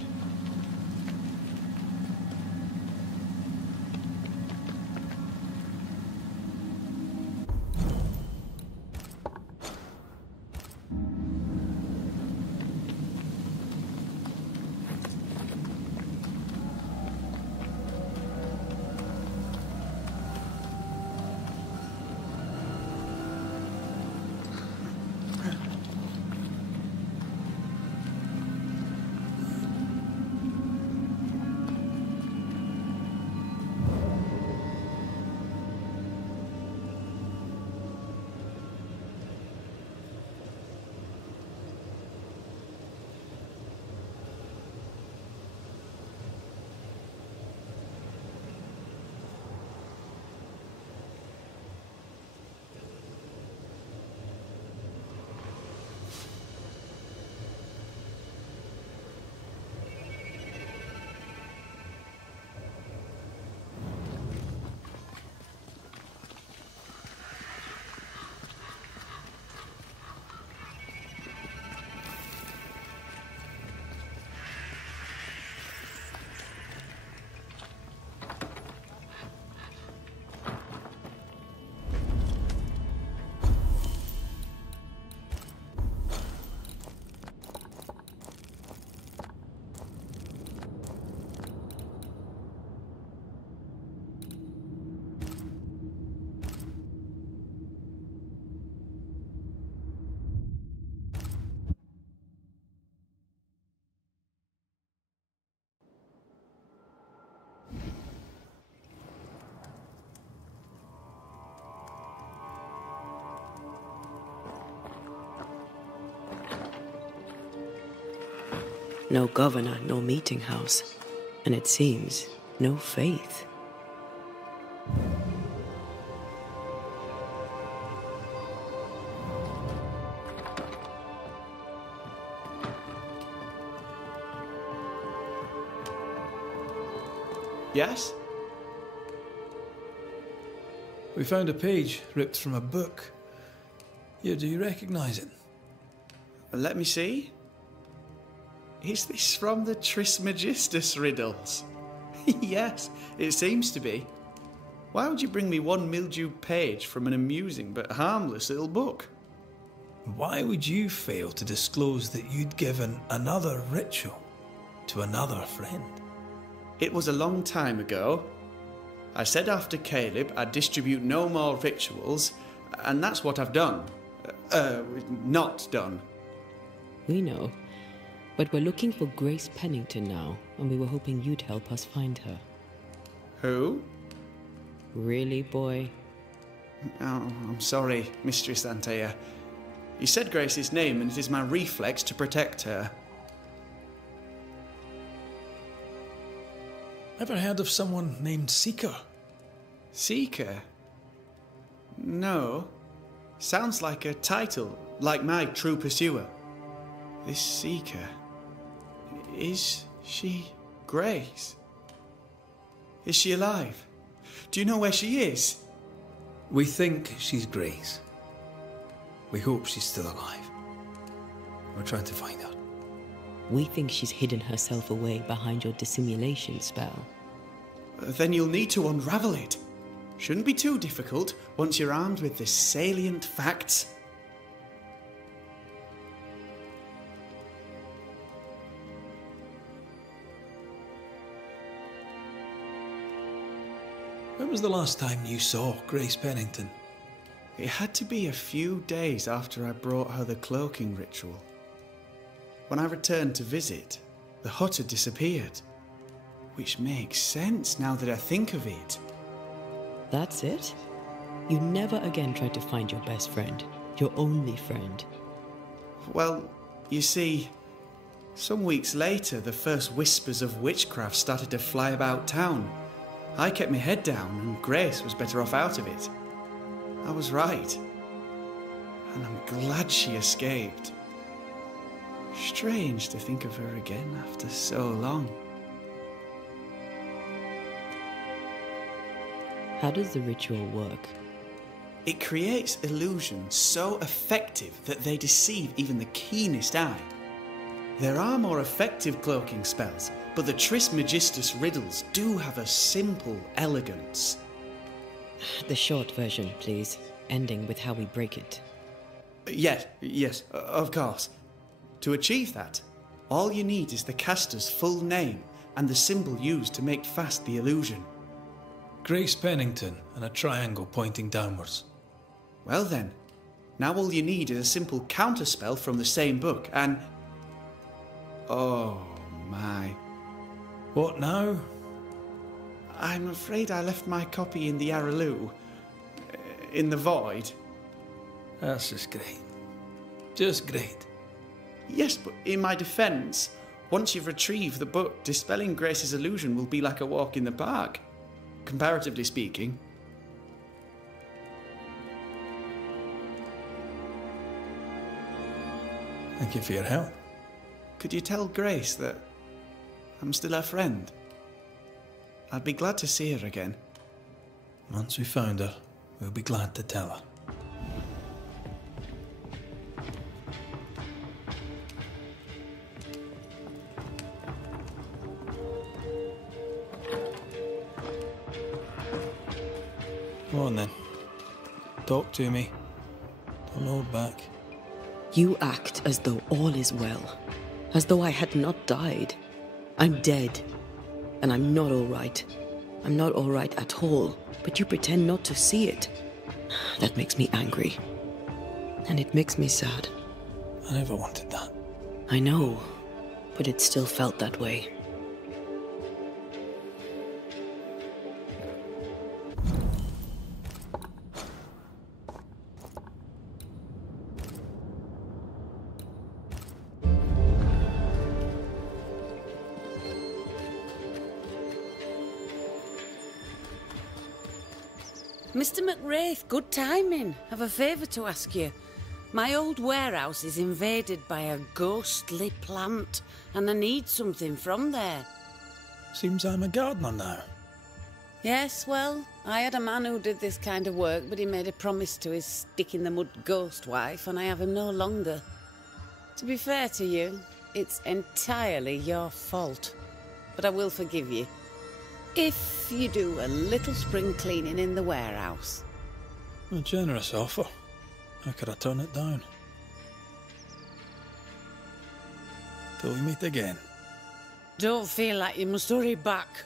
No governor, no meeting house. And it seems, no faith. Yes? We found a page ripped from a book. Here, do you recognize it? Let me see. Is this from the Trismegistus riddles? Yes, it seems to be. Why would you bring me one mildewed page from an amusing but harmless little book? Why would you fail to disclose that you'd given another ritual to another friend? It was a long time ago. I said after Caleb I'd distribute no more rituals, and that's what I've done. Not done. We know. But we're looking for Grace Pennington now, and we were hoping you'd help us find her. Who? Really, boy? Oh, I'm sorry, Mistress Antea. You said Grace's name, and it is my reflex to protect her. Ever heard of someone named Seeker? Seeker? No. Sounds like a title, like my True Pursuer. This Seeker... Is she Grace? Is she alive? Do you know where she is? We think she's Grace. We hope she's still alive. We're trying to find her. We think she's hidden herself away behind your dissimulation spell. Then you'll need to unravel it. Shouldn't be too difficult once you're armed with the salient facts. When was the last time you saw Grace Pennington? It had to be a few days after I brought her the cloaking ritual. When I returned to visit, the hut had disappeared. Which makes sense now that I think of it. That's it? You never again tried to find your best friend, your only friend. Well, you see, some weeks later the first whispers of witchcraft started to fly about town. I kept my head down and Grace was better off out of it. I was right. And I'm glad she escaped. Strange to think of her again after so long. How does the ritual work? It creates illusions so effective that they deceive even the keenest eye. There are more effective cloaking spells, but the Trismegistus riddles do have a simple elegance. The short version, please, ending with how we break it. Yes, of course. To achieve that, all you need is the caster's full name and the symbol used to make fast the illusion. Grace Pennington and a triangle pointing downwards. Well then, now all you need is a simple counterspell from the same book and... Oh my. What now? I'm afraid I left my copy in the Araloo. In the void. That's just great. Just great. Yes, but in my defence, once you've retrieved the book, dispelling Grace's illusion will be like a walk in the park. Comparatively speaking. Thank you for your help. Could you tell Grace that I'm still her friend? I'd be glad to see her again. Once we found her, we'll be glad to tell her. Come on then. Talk to me. Don't hold back. You act as though all is well, as though I had not died. I'm dead, and I'm not all right. I'm not all right at all, but you pretend not to see it. That makes me angry, and it makes me sad. I never wanted that. I know, but it still felt that way. Mr. McWraith, good timing. I've a favour to ask you. My old warehouse is invaded by a ghostly plant, and I need something from there. Seems I'm a gardener now. Yes, well, I had a man who did this kind of work, but he made a promise to his stick-in-the-mud ghost wife, and I have him no longer. To be fair to you, it's entirely your fault. But I will forgive you. If you do a little spring cleaning in the warehouse. A generous offer. How could I turn it down? Till we meet again. Don't feel like you must hurry back.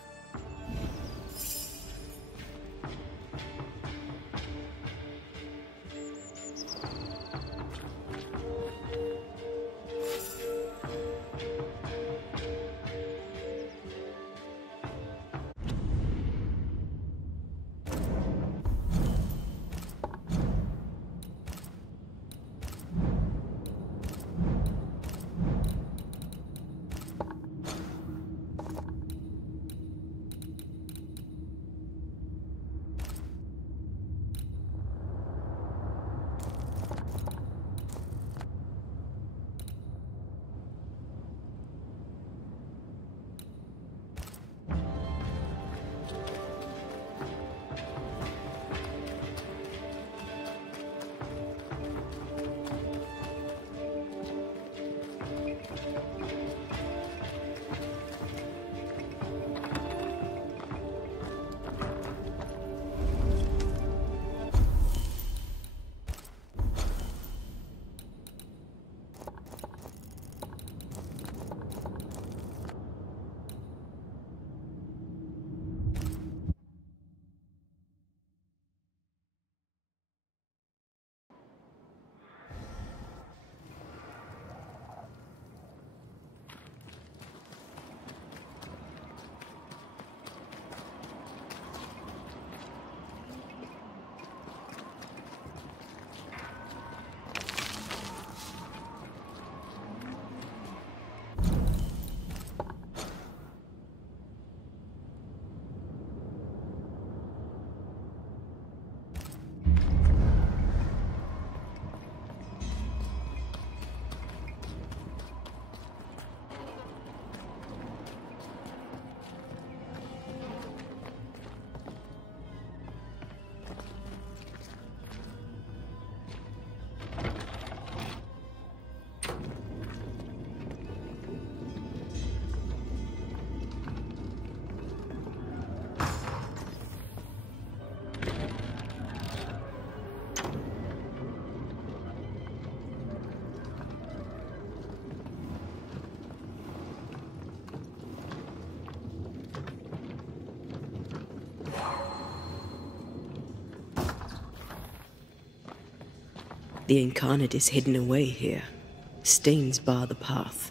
The incarnate is hidden away here. Stains bar the path.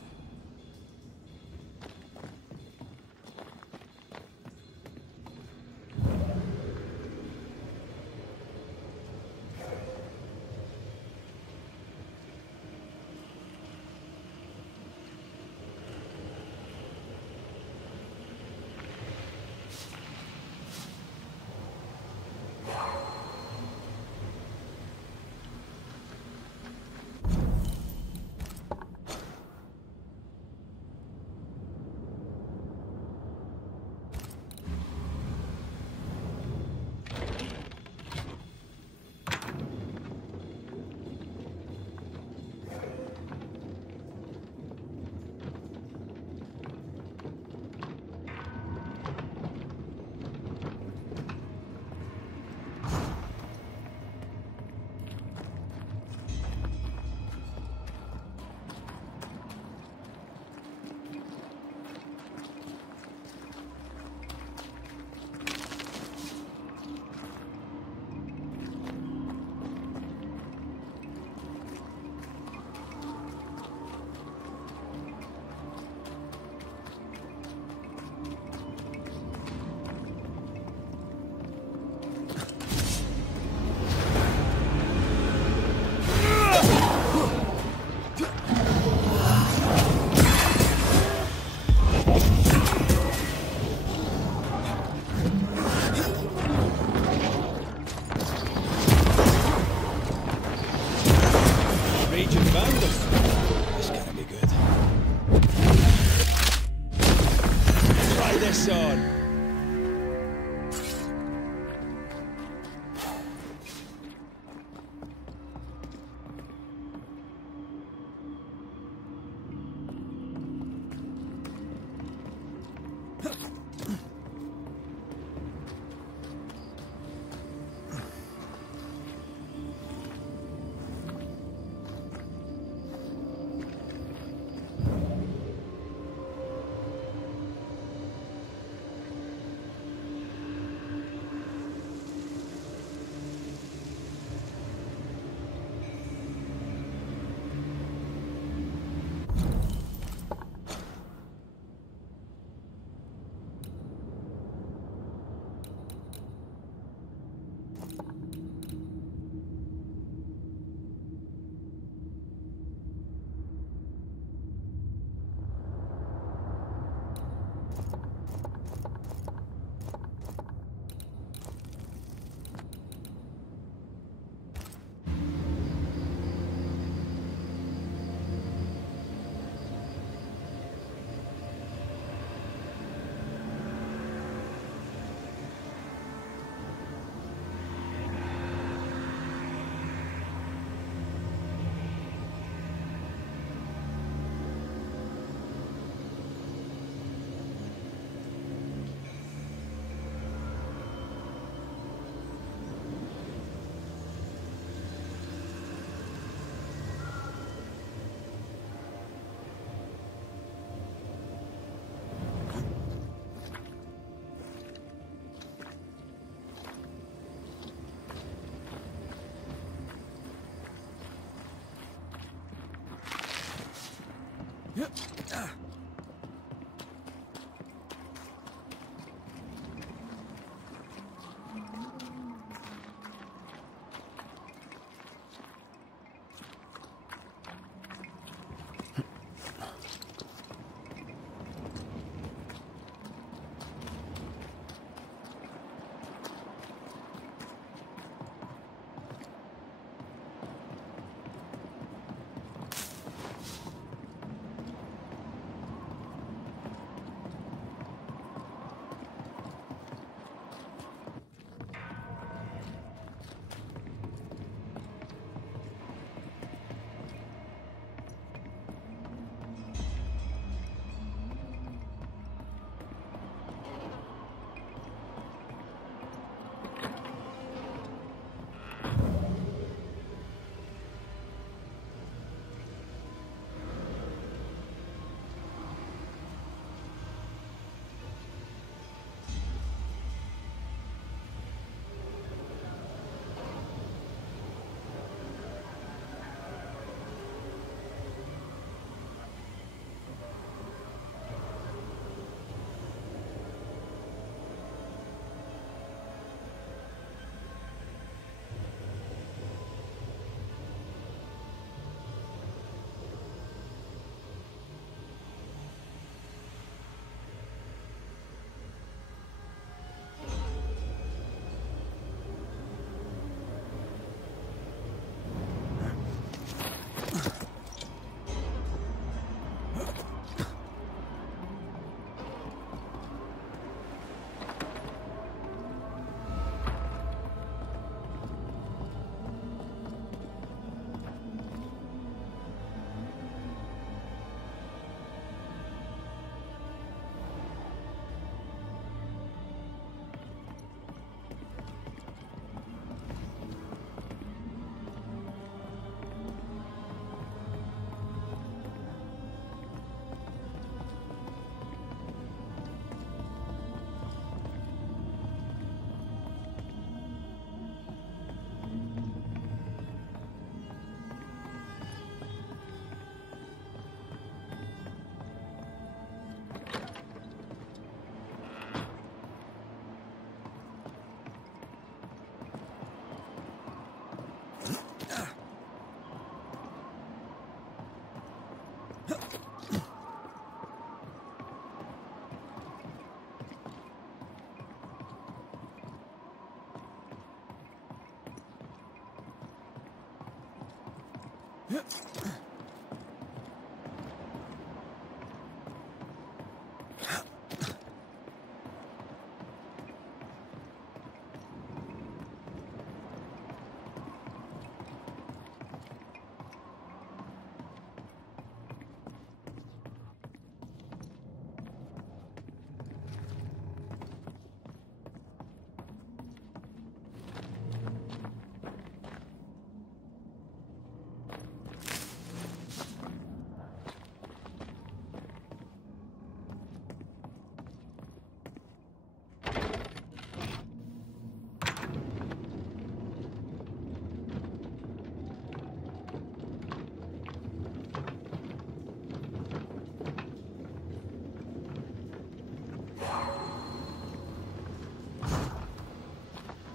Raging vandal. This gotta be good. Try this on.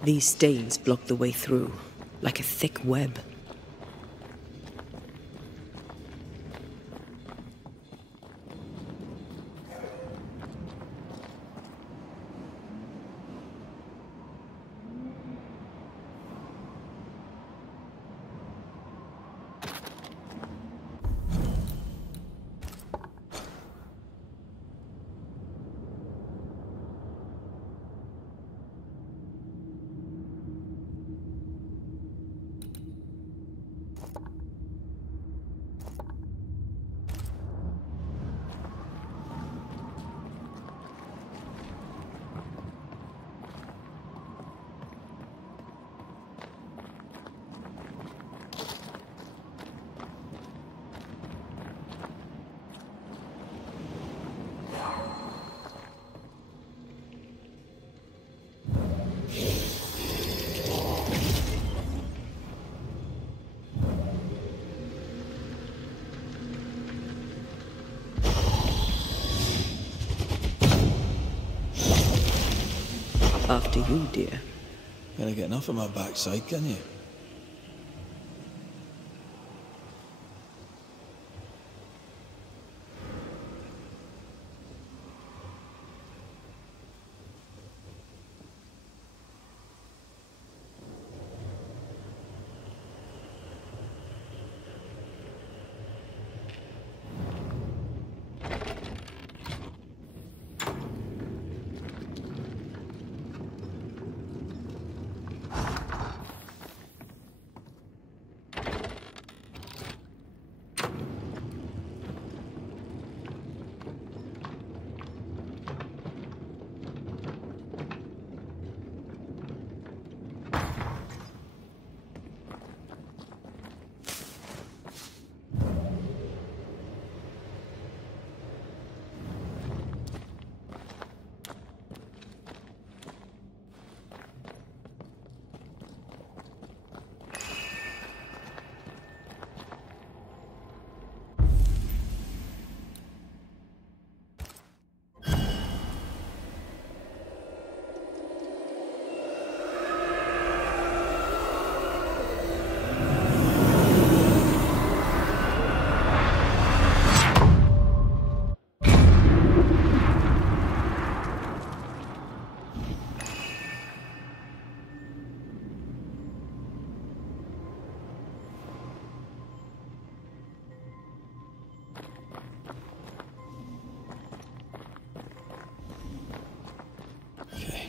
These stains block the way through, like a thick web. After you, dear. Can't get enough of my backside, can you?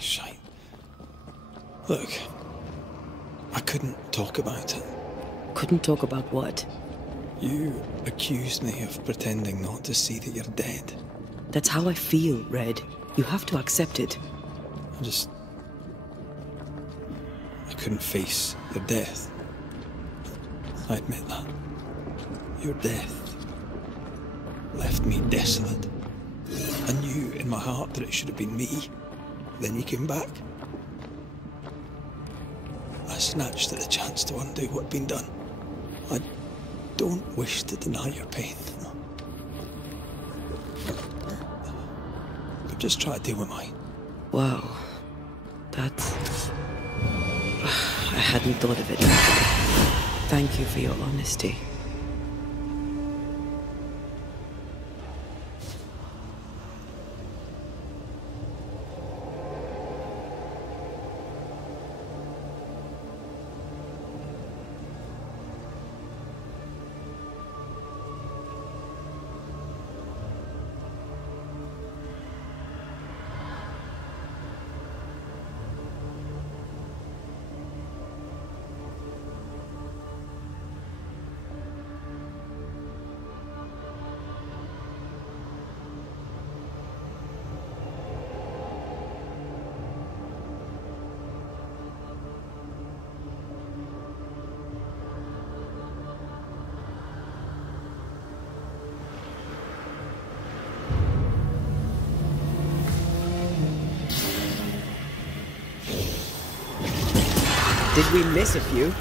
Shite. Look, I couldn't talk about it. Couldn't talk about what? You accused me of pretending not to see that you're dead. That's how I feel, Red. You have to accept it. I couldn't face your death. I admit that. Your death left me desolate. I knew in my heart that it should have been me. Then you came back. I snatched at the chance to undo what had been done. I don't wish to deny your pain. But just try to deal with mine. Wow. That's... I hadn't thought of it. Thank you for your honesty. Did we miss a few?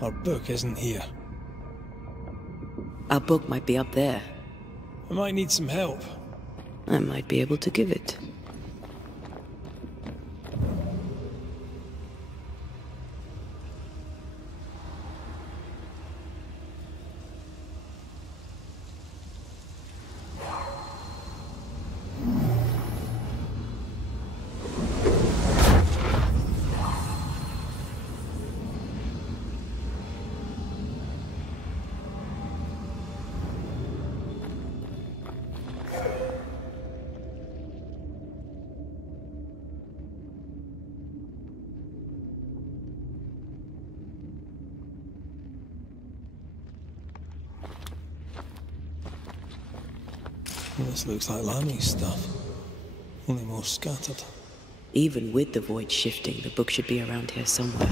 Our book isn't here. Our book might be up there. I might need some help. I might be able to give it. This looks like Lami's stuff, only more scattered. Even with the void shifting, the book should be around here somewhere.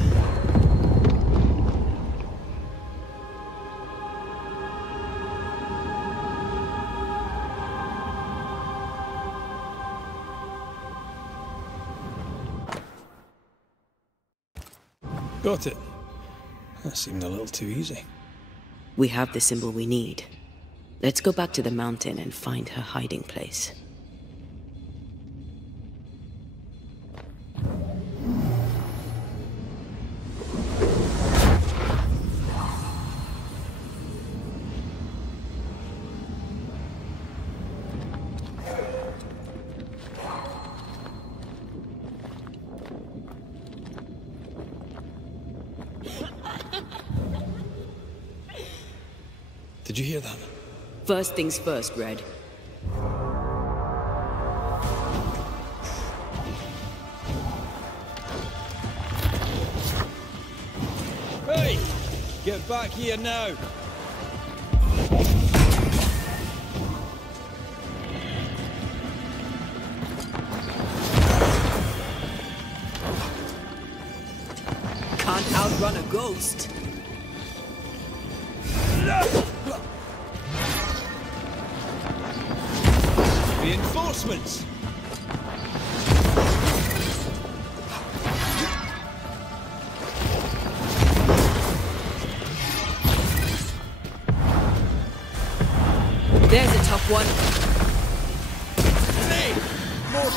Got it. That seemed a little too easy. We have the symbol we need. Let's go back to the mountain and find her hiding place. Did you hear that? First things first, Red. Hey! Get back here now! Can't outrun a ghost. Reinforcements! There's a tough one. Hey! More...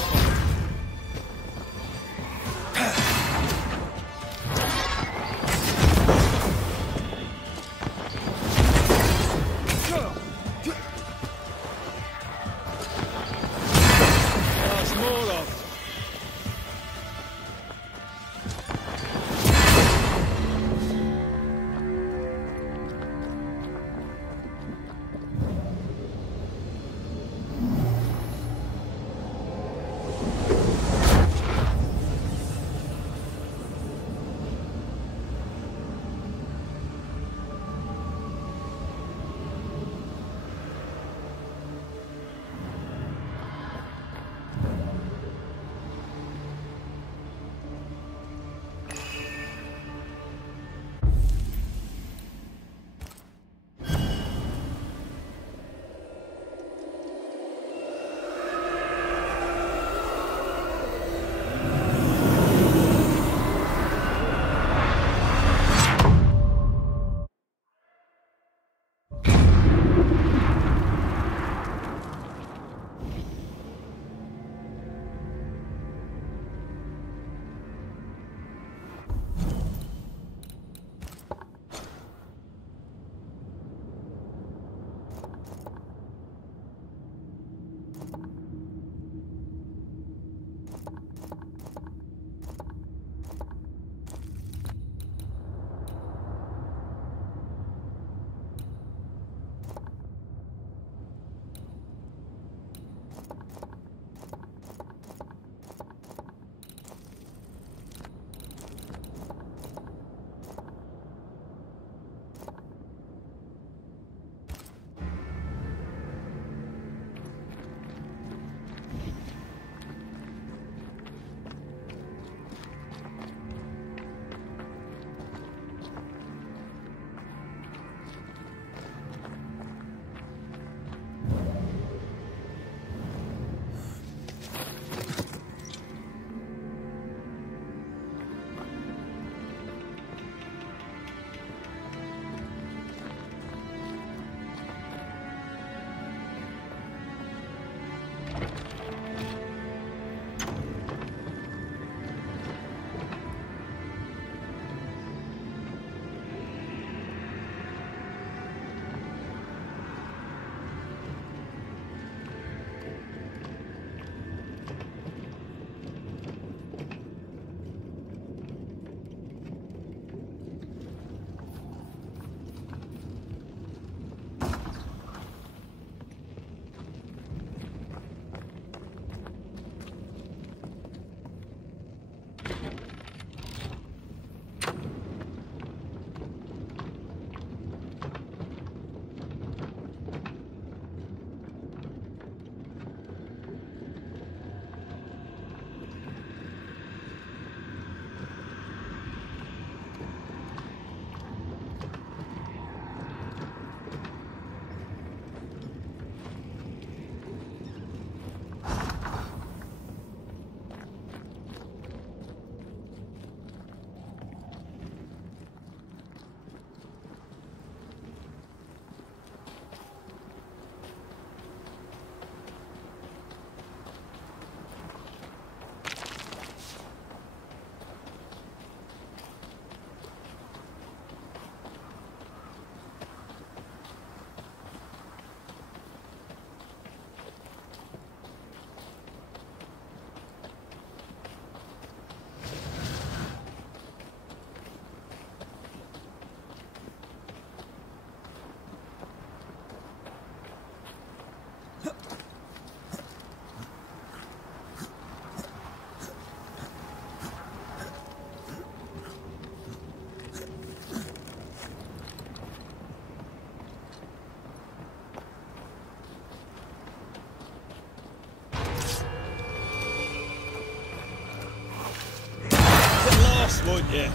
won't you?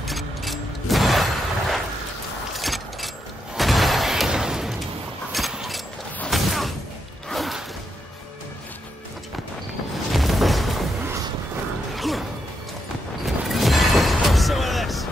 Some of this.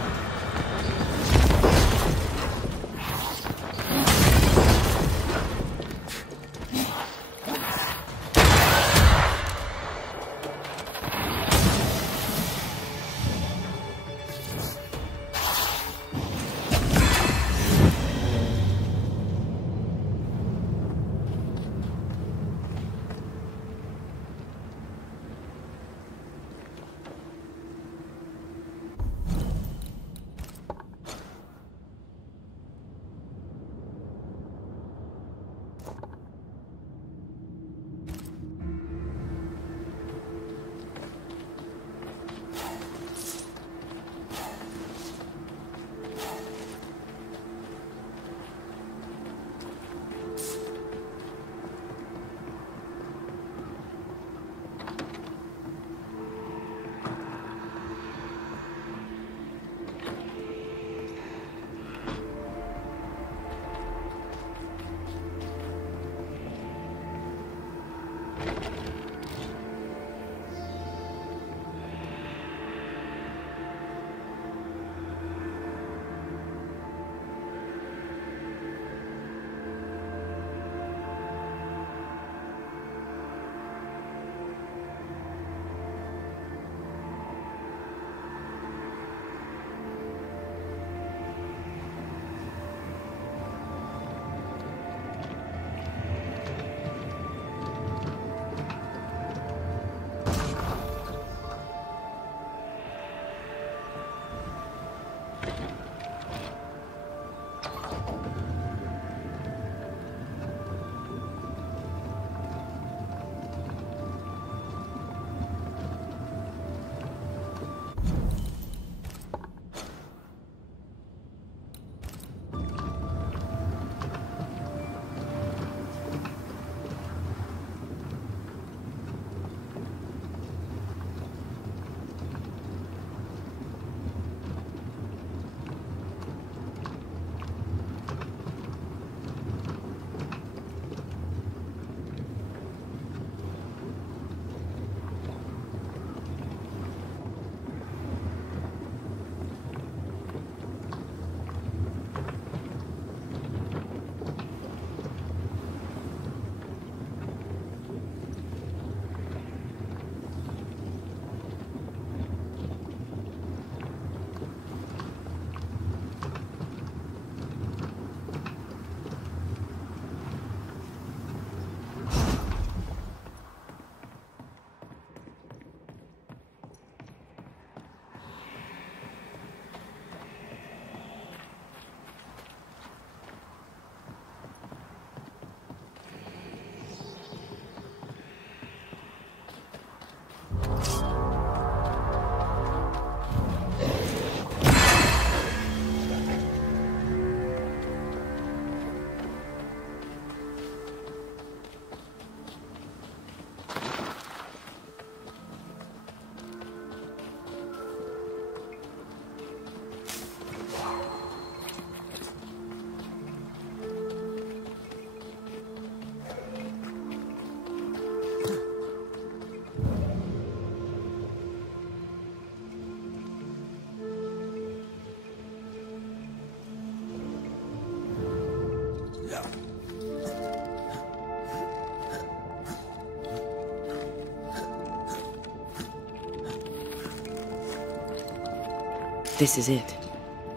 This is it.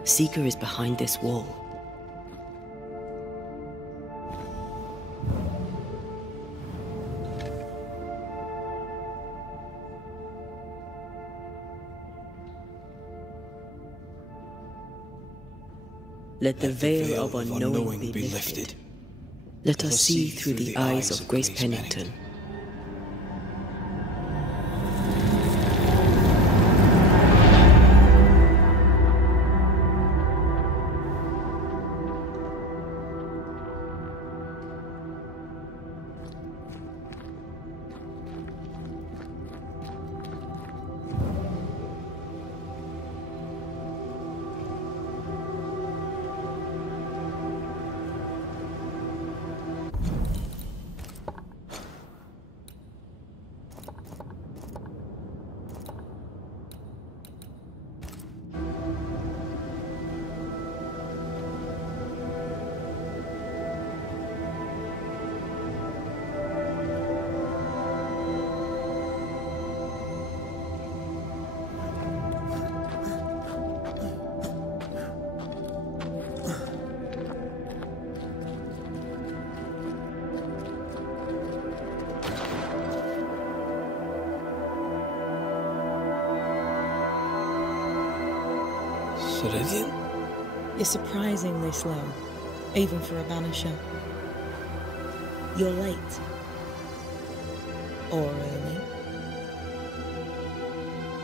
Seeker is behind this wall. Let the veil of unknowing be lifted. Let us see through the eyes of Grace Pennington. Ceridian? You're surprisingly slow, even for a Banisher. You're late. Or early.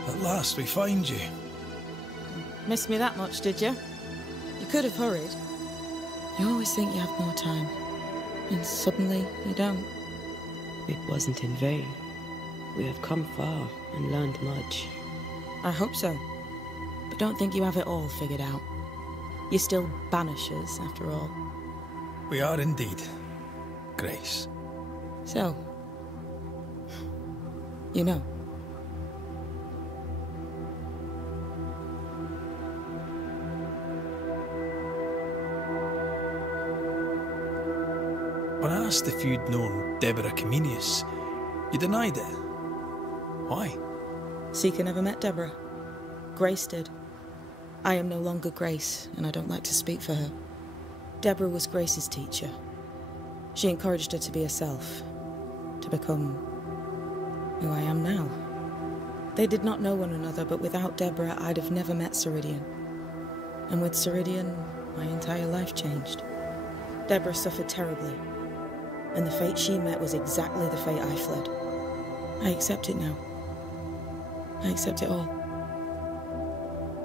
At last we find you. Missed me that much, did you? You could have hurried. You always think you have more time, and suddenly you don't. It wasn't in vain. We have come far and learned much. I hope so. But don't think you have it all figured out. You're still Banishers, after all. We are indeed, Grace. So, you know. When I asked if you'd known Deborah Comenius, you denied it. Why? Seeker never met Deborah. Grace did. I am no longer Grace, and I don't like to speak for her. Deborah was Grace's teacher. She encouraged her to be herself, to become who I am now. They did not know one another, but without Deborah, I'd have never met Ceridian. And with Ceridian, my entire life changed. Deborah suffered terribly, and the fate she met was exactly the fate I fled. I accept it now. I accept it all.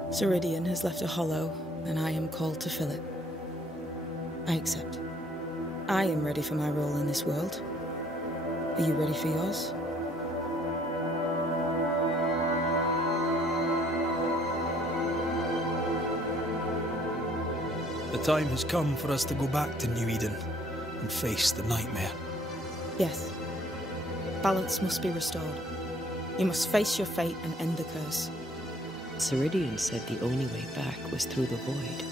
Ceridian has left a hollow, and I am called to fill it. I accept. I am ready for my role in this world. Are you ready for yours? The time has come for us to go back to New Eden and face the nightmare. Yes. Balance must be restored. You must face your fate and end the curse. Ceridian said the only way back was through the void.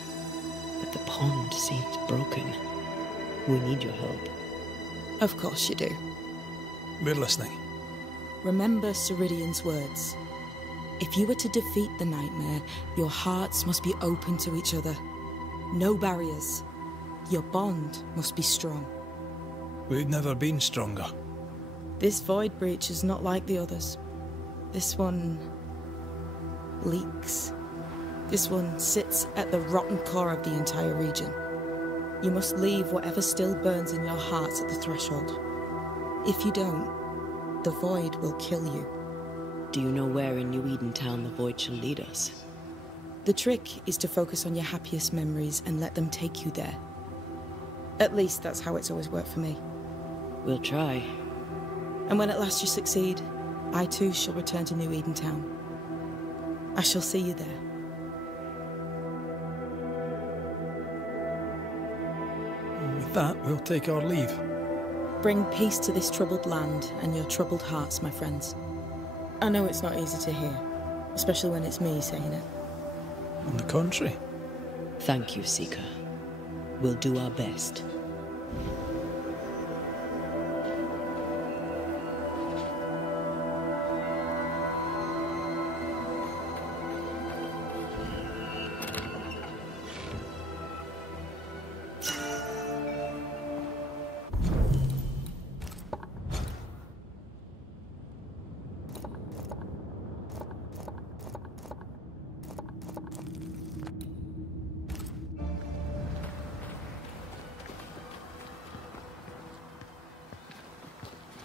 But the pond seems broken. We need your help. Of course you do. We're listening. Remember Ceridian's words. If you were to defeat the nightmare, your hearts must be open to each other. No barriers. Your bond must be strong. We've never been stronger. This void breach is not like the others. This one leaks. This one sits at the rotten core of the entire region. You must leave whatever still burns in your hearts at the threshold. If you don't, the void will kill you. Do you know where in New Eden Town the void shall lead us? The trick is to focus on your happiest memories and let them take you there. At least that's how it's always worked for me. We'll try. And when at last you succeed, I too shall return to New Eden Town. I shall see you there. With that, we'll take our leave. Bring peace to this troubled land and your troubled hearts, my friends. I know it's not easy to hear, especially when it's me saying it. On the contrary. Thank you, Seeker. We'll do our best.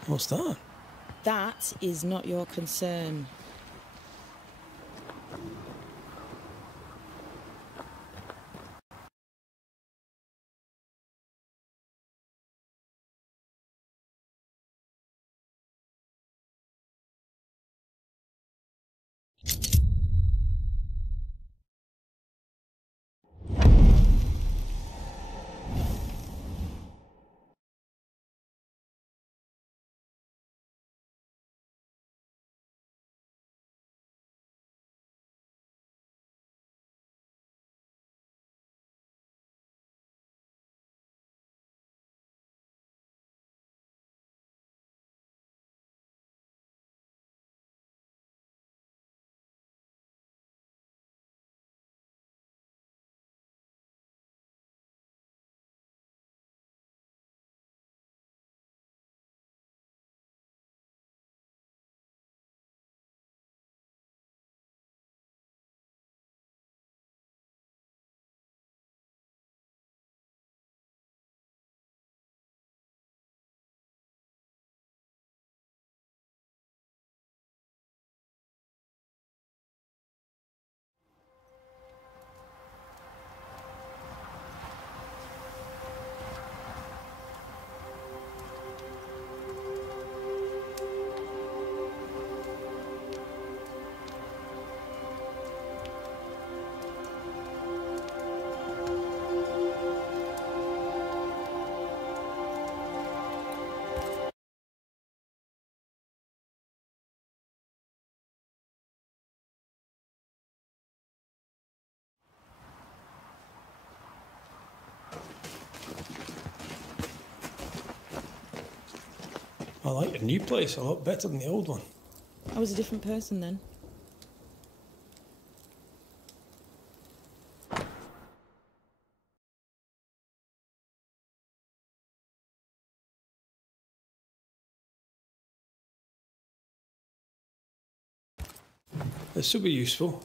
What's that? That is not your concern. I like your new place a lot better than the old one. I was a different person then. This will be useful.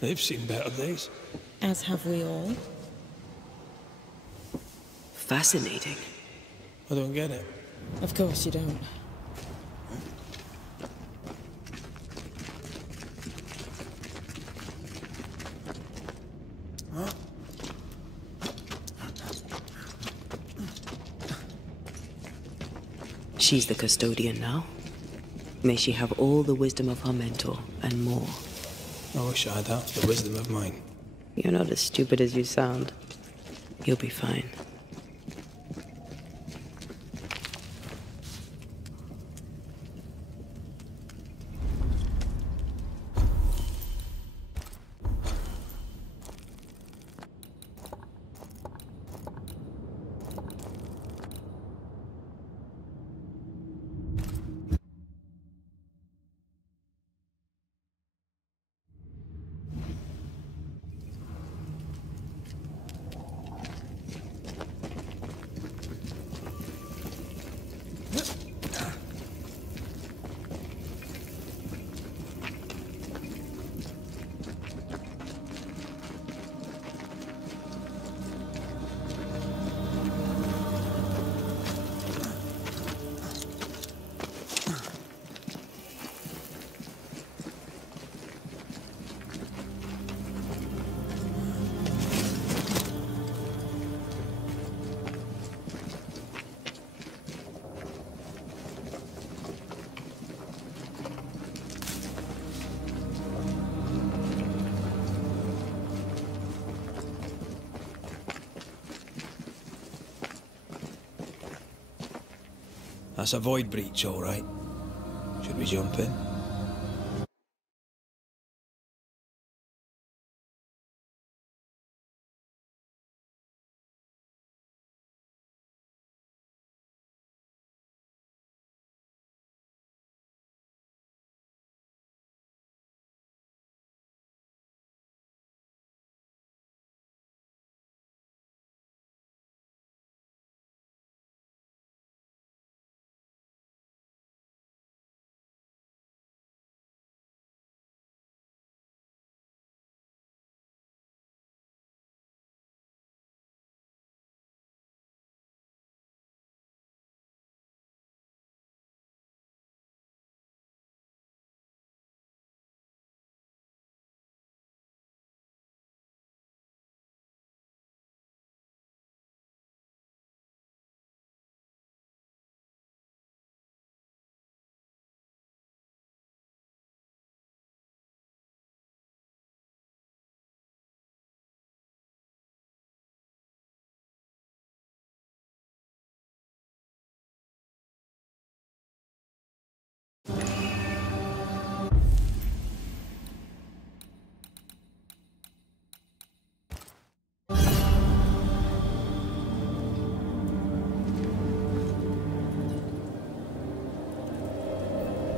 They've seen better days. As have we all. Fascinating. I don't get it. Of course you don't. She's the custodian now. May she have all the wisdom of her mentor and more. I wish I had half the wisdom of mine. You're not as stupid as you sound. You'll be fine. That's a void breach, all right. Should we jump in?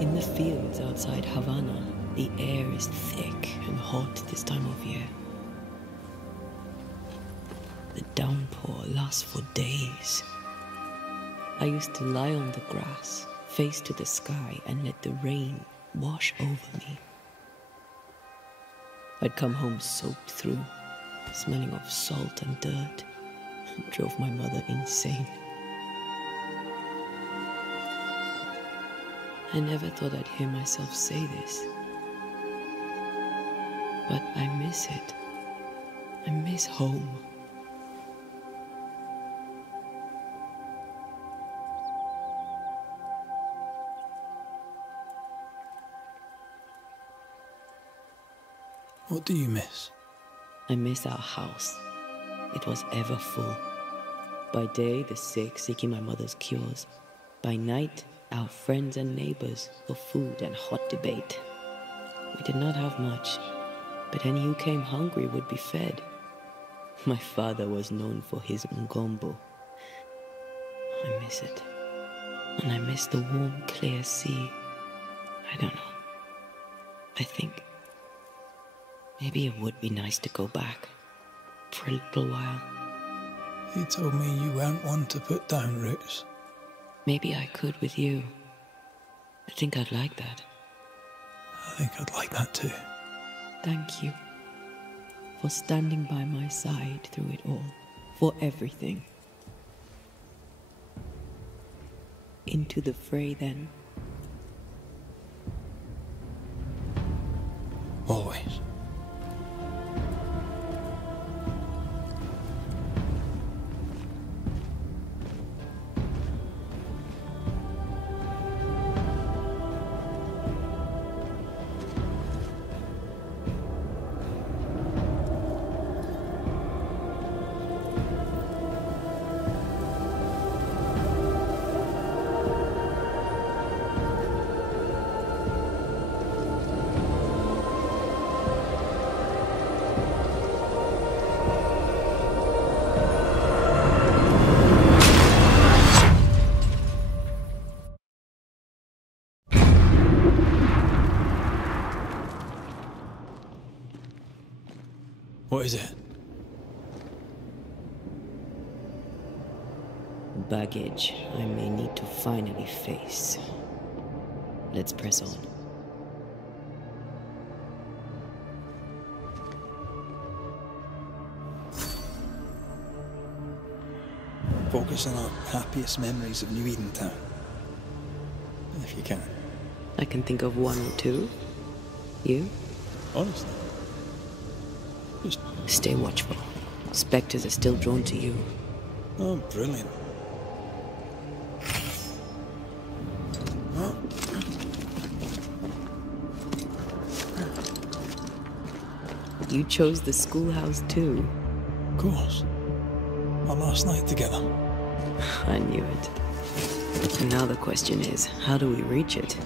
In the fields outside Havana, the air is thick and hot this time of year. The downpour lasts for days. I used to lie on the grass, face to the sky, and let the rain wash over me. I'd come home soaked through, smelling of salt and dirt. It drove my mother insane. I never thought I'd hear myself say this. But I miss it. I miss home. What do you miss? I miss our house. It was ever full. By day, the sick seeking my mother's cures. By night, our friends and neighbors for food and hot debate. We did not have much, but any who came hungry would be fed. My father was known for his ngombo. I miss it. And I miss the warm, clear sea. I don't know. I think maybe it would be nice to go back for a little while. You told me you weren't one to put down roots. Maybe I could with you. I think I'd like that. I think I'd like that too. Thank you for standing by my side through it all, for everything. Into the fray then. Always. What is it? Baggage I may need to finally face. Let's press on. Focus on our happiest memories of New Eden Town. If you can. I can think of one or two. You? Honestly. Just... Stay watchful. Spectres are still drawn to you. Oh, brilliant. Oh. You chose the schoolhouse too. Of course. Our last night together. I knew it. And now the question is, how do we reach it?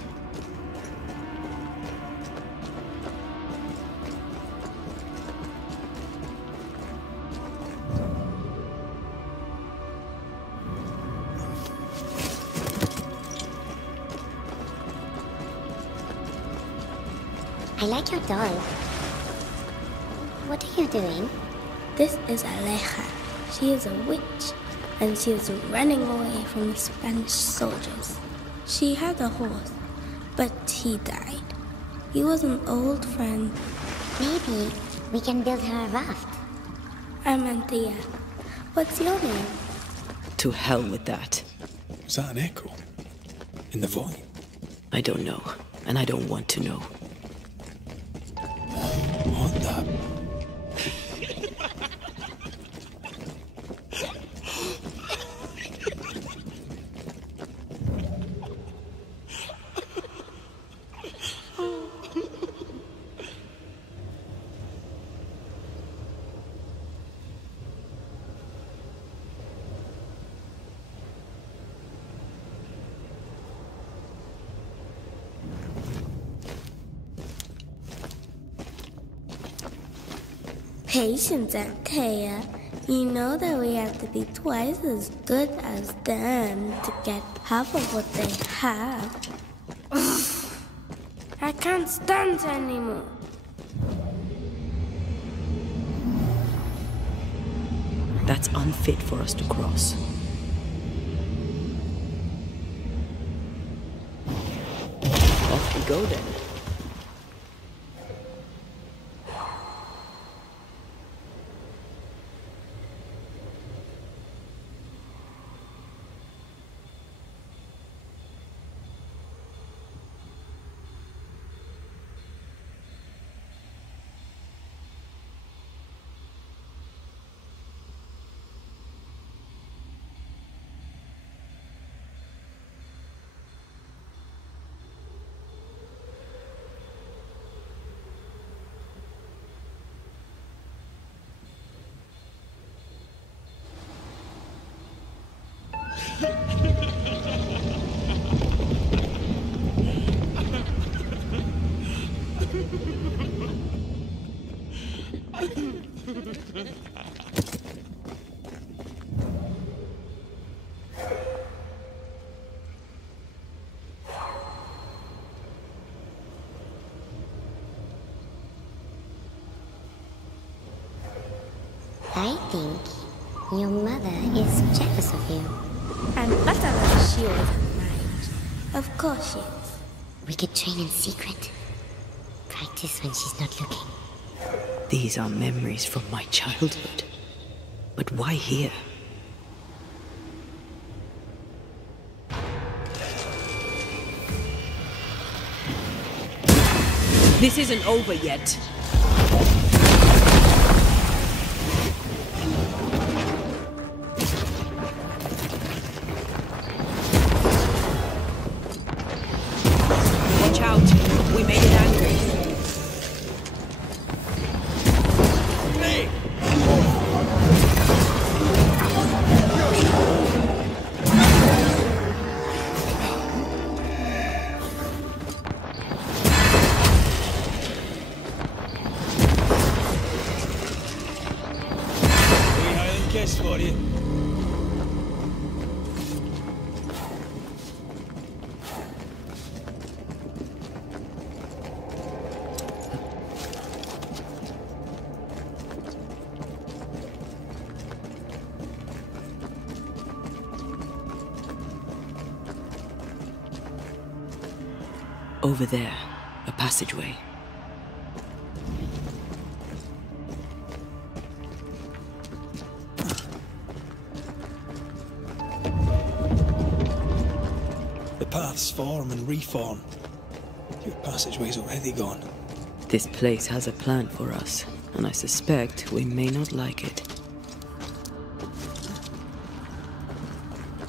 I like your doll. What are you doing? This is Aleja. She is a witch, and she is running away from the Spanish soldiers. She had a horse, but he died. He was an old friend. Maybe we can build her a raft. I'm Anthea. What's your name? To hell with that. Was that an echo? In the void? I don't know, and I don't want to know. What the... Patience, Anthea. You know that we have to be twice as good as them to get half of what they have. I can't stand anymore. That's unfit for us to cross. Off we go then. I think your mother is jealous of you. I'm better than she was at marriage. Of course she is. We could train in secret. Practice when she's not looking. These are memories from my childhood. But why here? This isn't over yet. Watch out. We made it angry. For you. Over there, a passageway. Paths form and reform. Your passageway's already gone. This place has a plan for us, and I suspect we may not like it.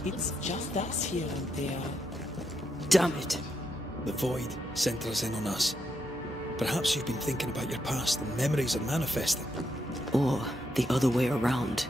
It's just us here and there. Damn it! The void centers in on us. Perhaps you've been thinking about your past and memories are manifesting. Or the other way around.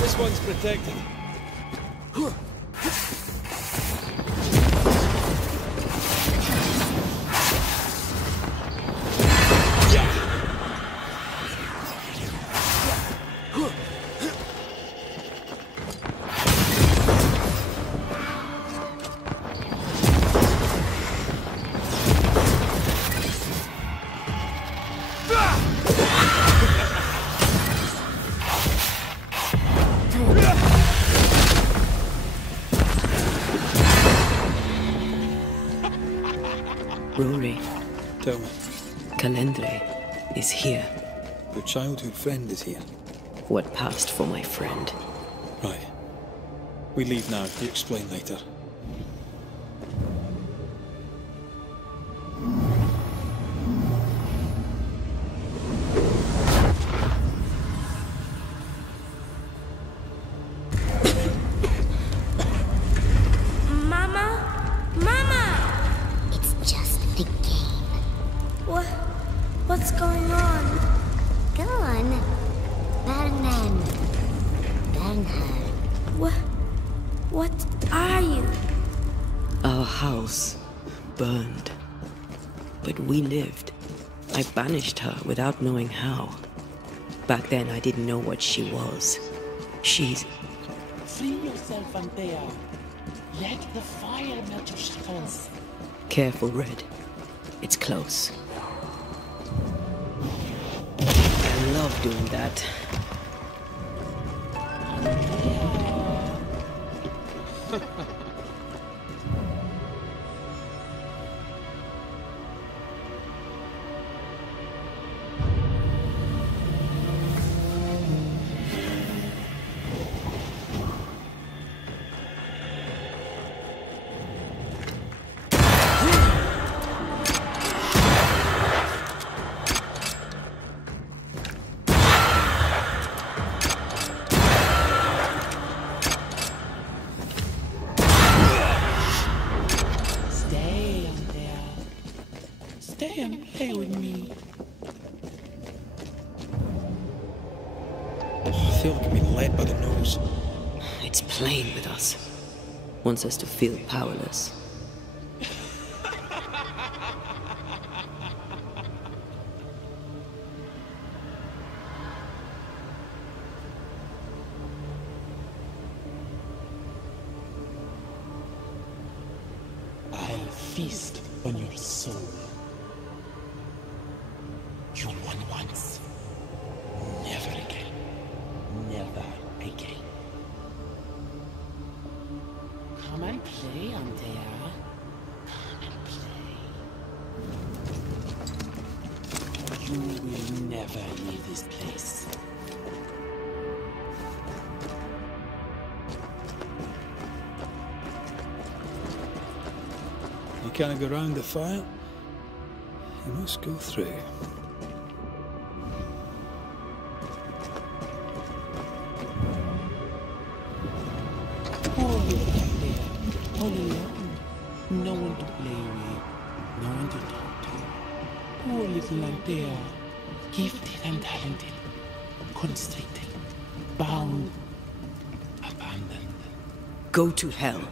This one's protected. Rory. Tell me. Calendre is here. Your childhood friend is here. What passed for my friend? Right. We leave now. You explain later. What's going on? Go on. Bernard. What are you? Our house burned. But we lived. I banished her without knowing how. Back then I didn't know what she was. She's... Free yourself, Antea. Let the fire melt your shackles. Careful, Red. It's close. I love doing that. been led by the nose. It's playing with us. Wants us to feel powerless. I'll feast on your soul. You won once. Never again. Never again. Come and play, Antea. Come and play. You will never leave this place. You can't go round the fire. You must go through. Oh, little Antea. All alone. No one to play with. No one to talk to. Oh, little Antea. Gifted and talented. Constricted. Bound. Abandoned. Go to hell.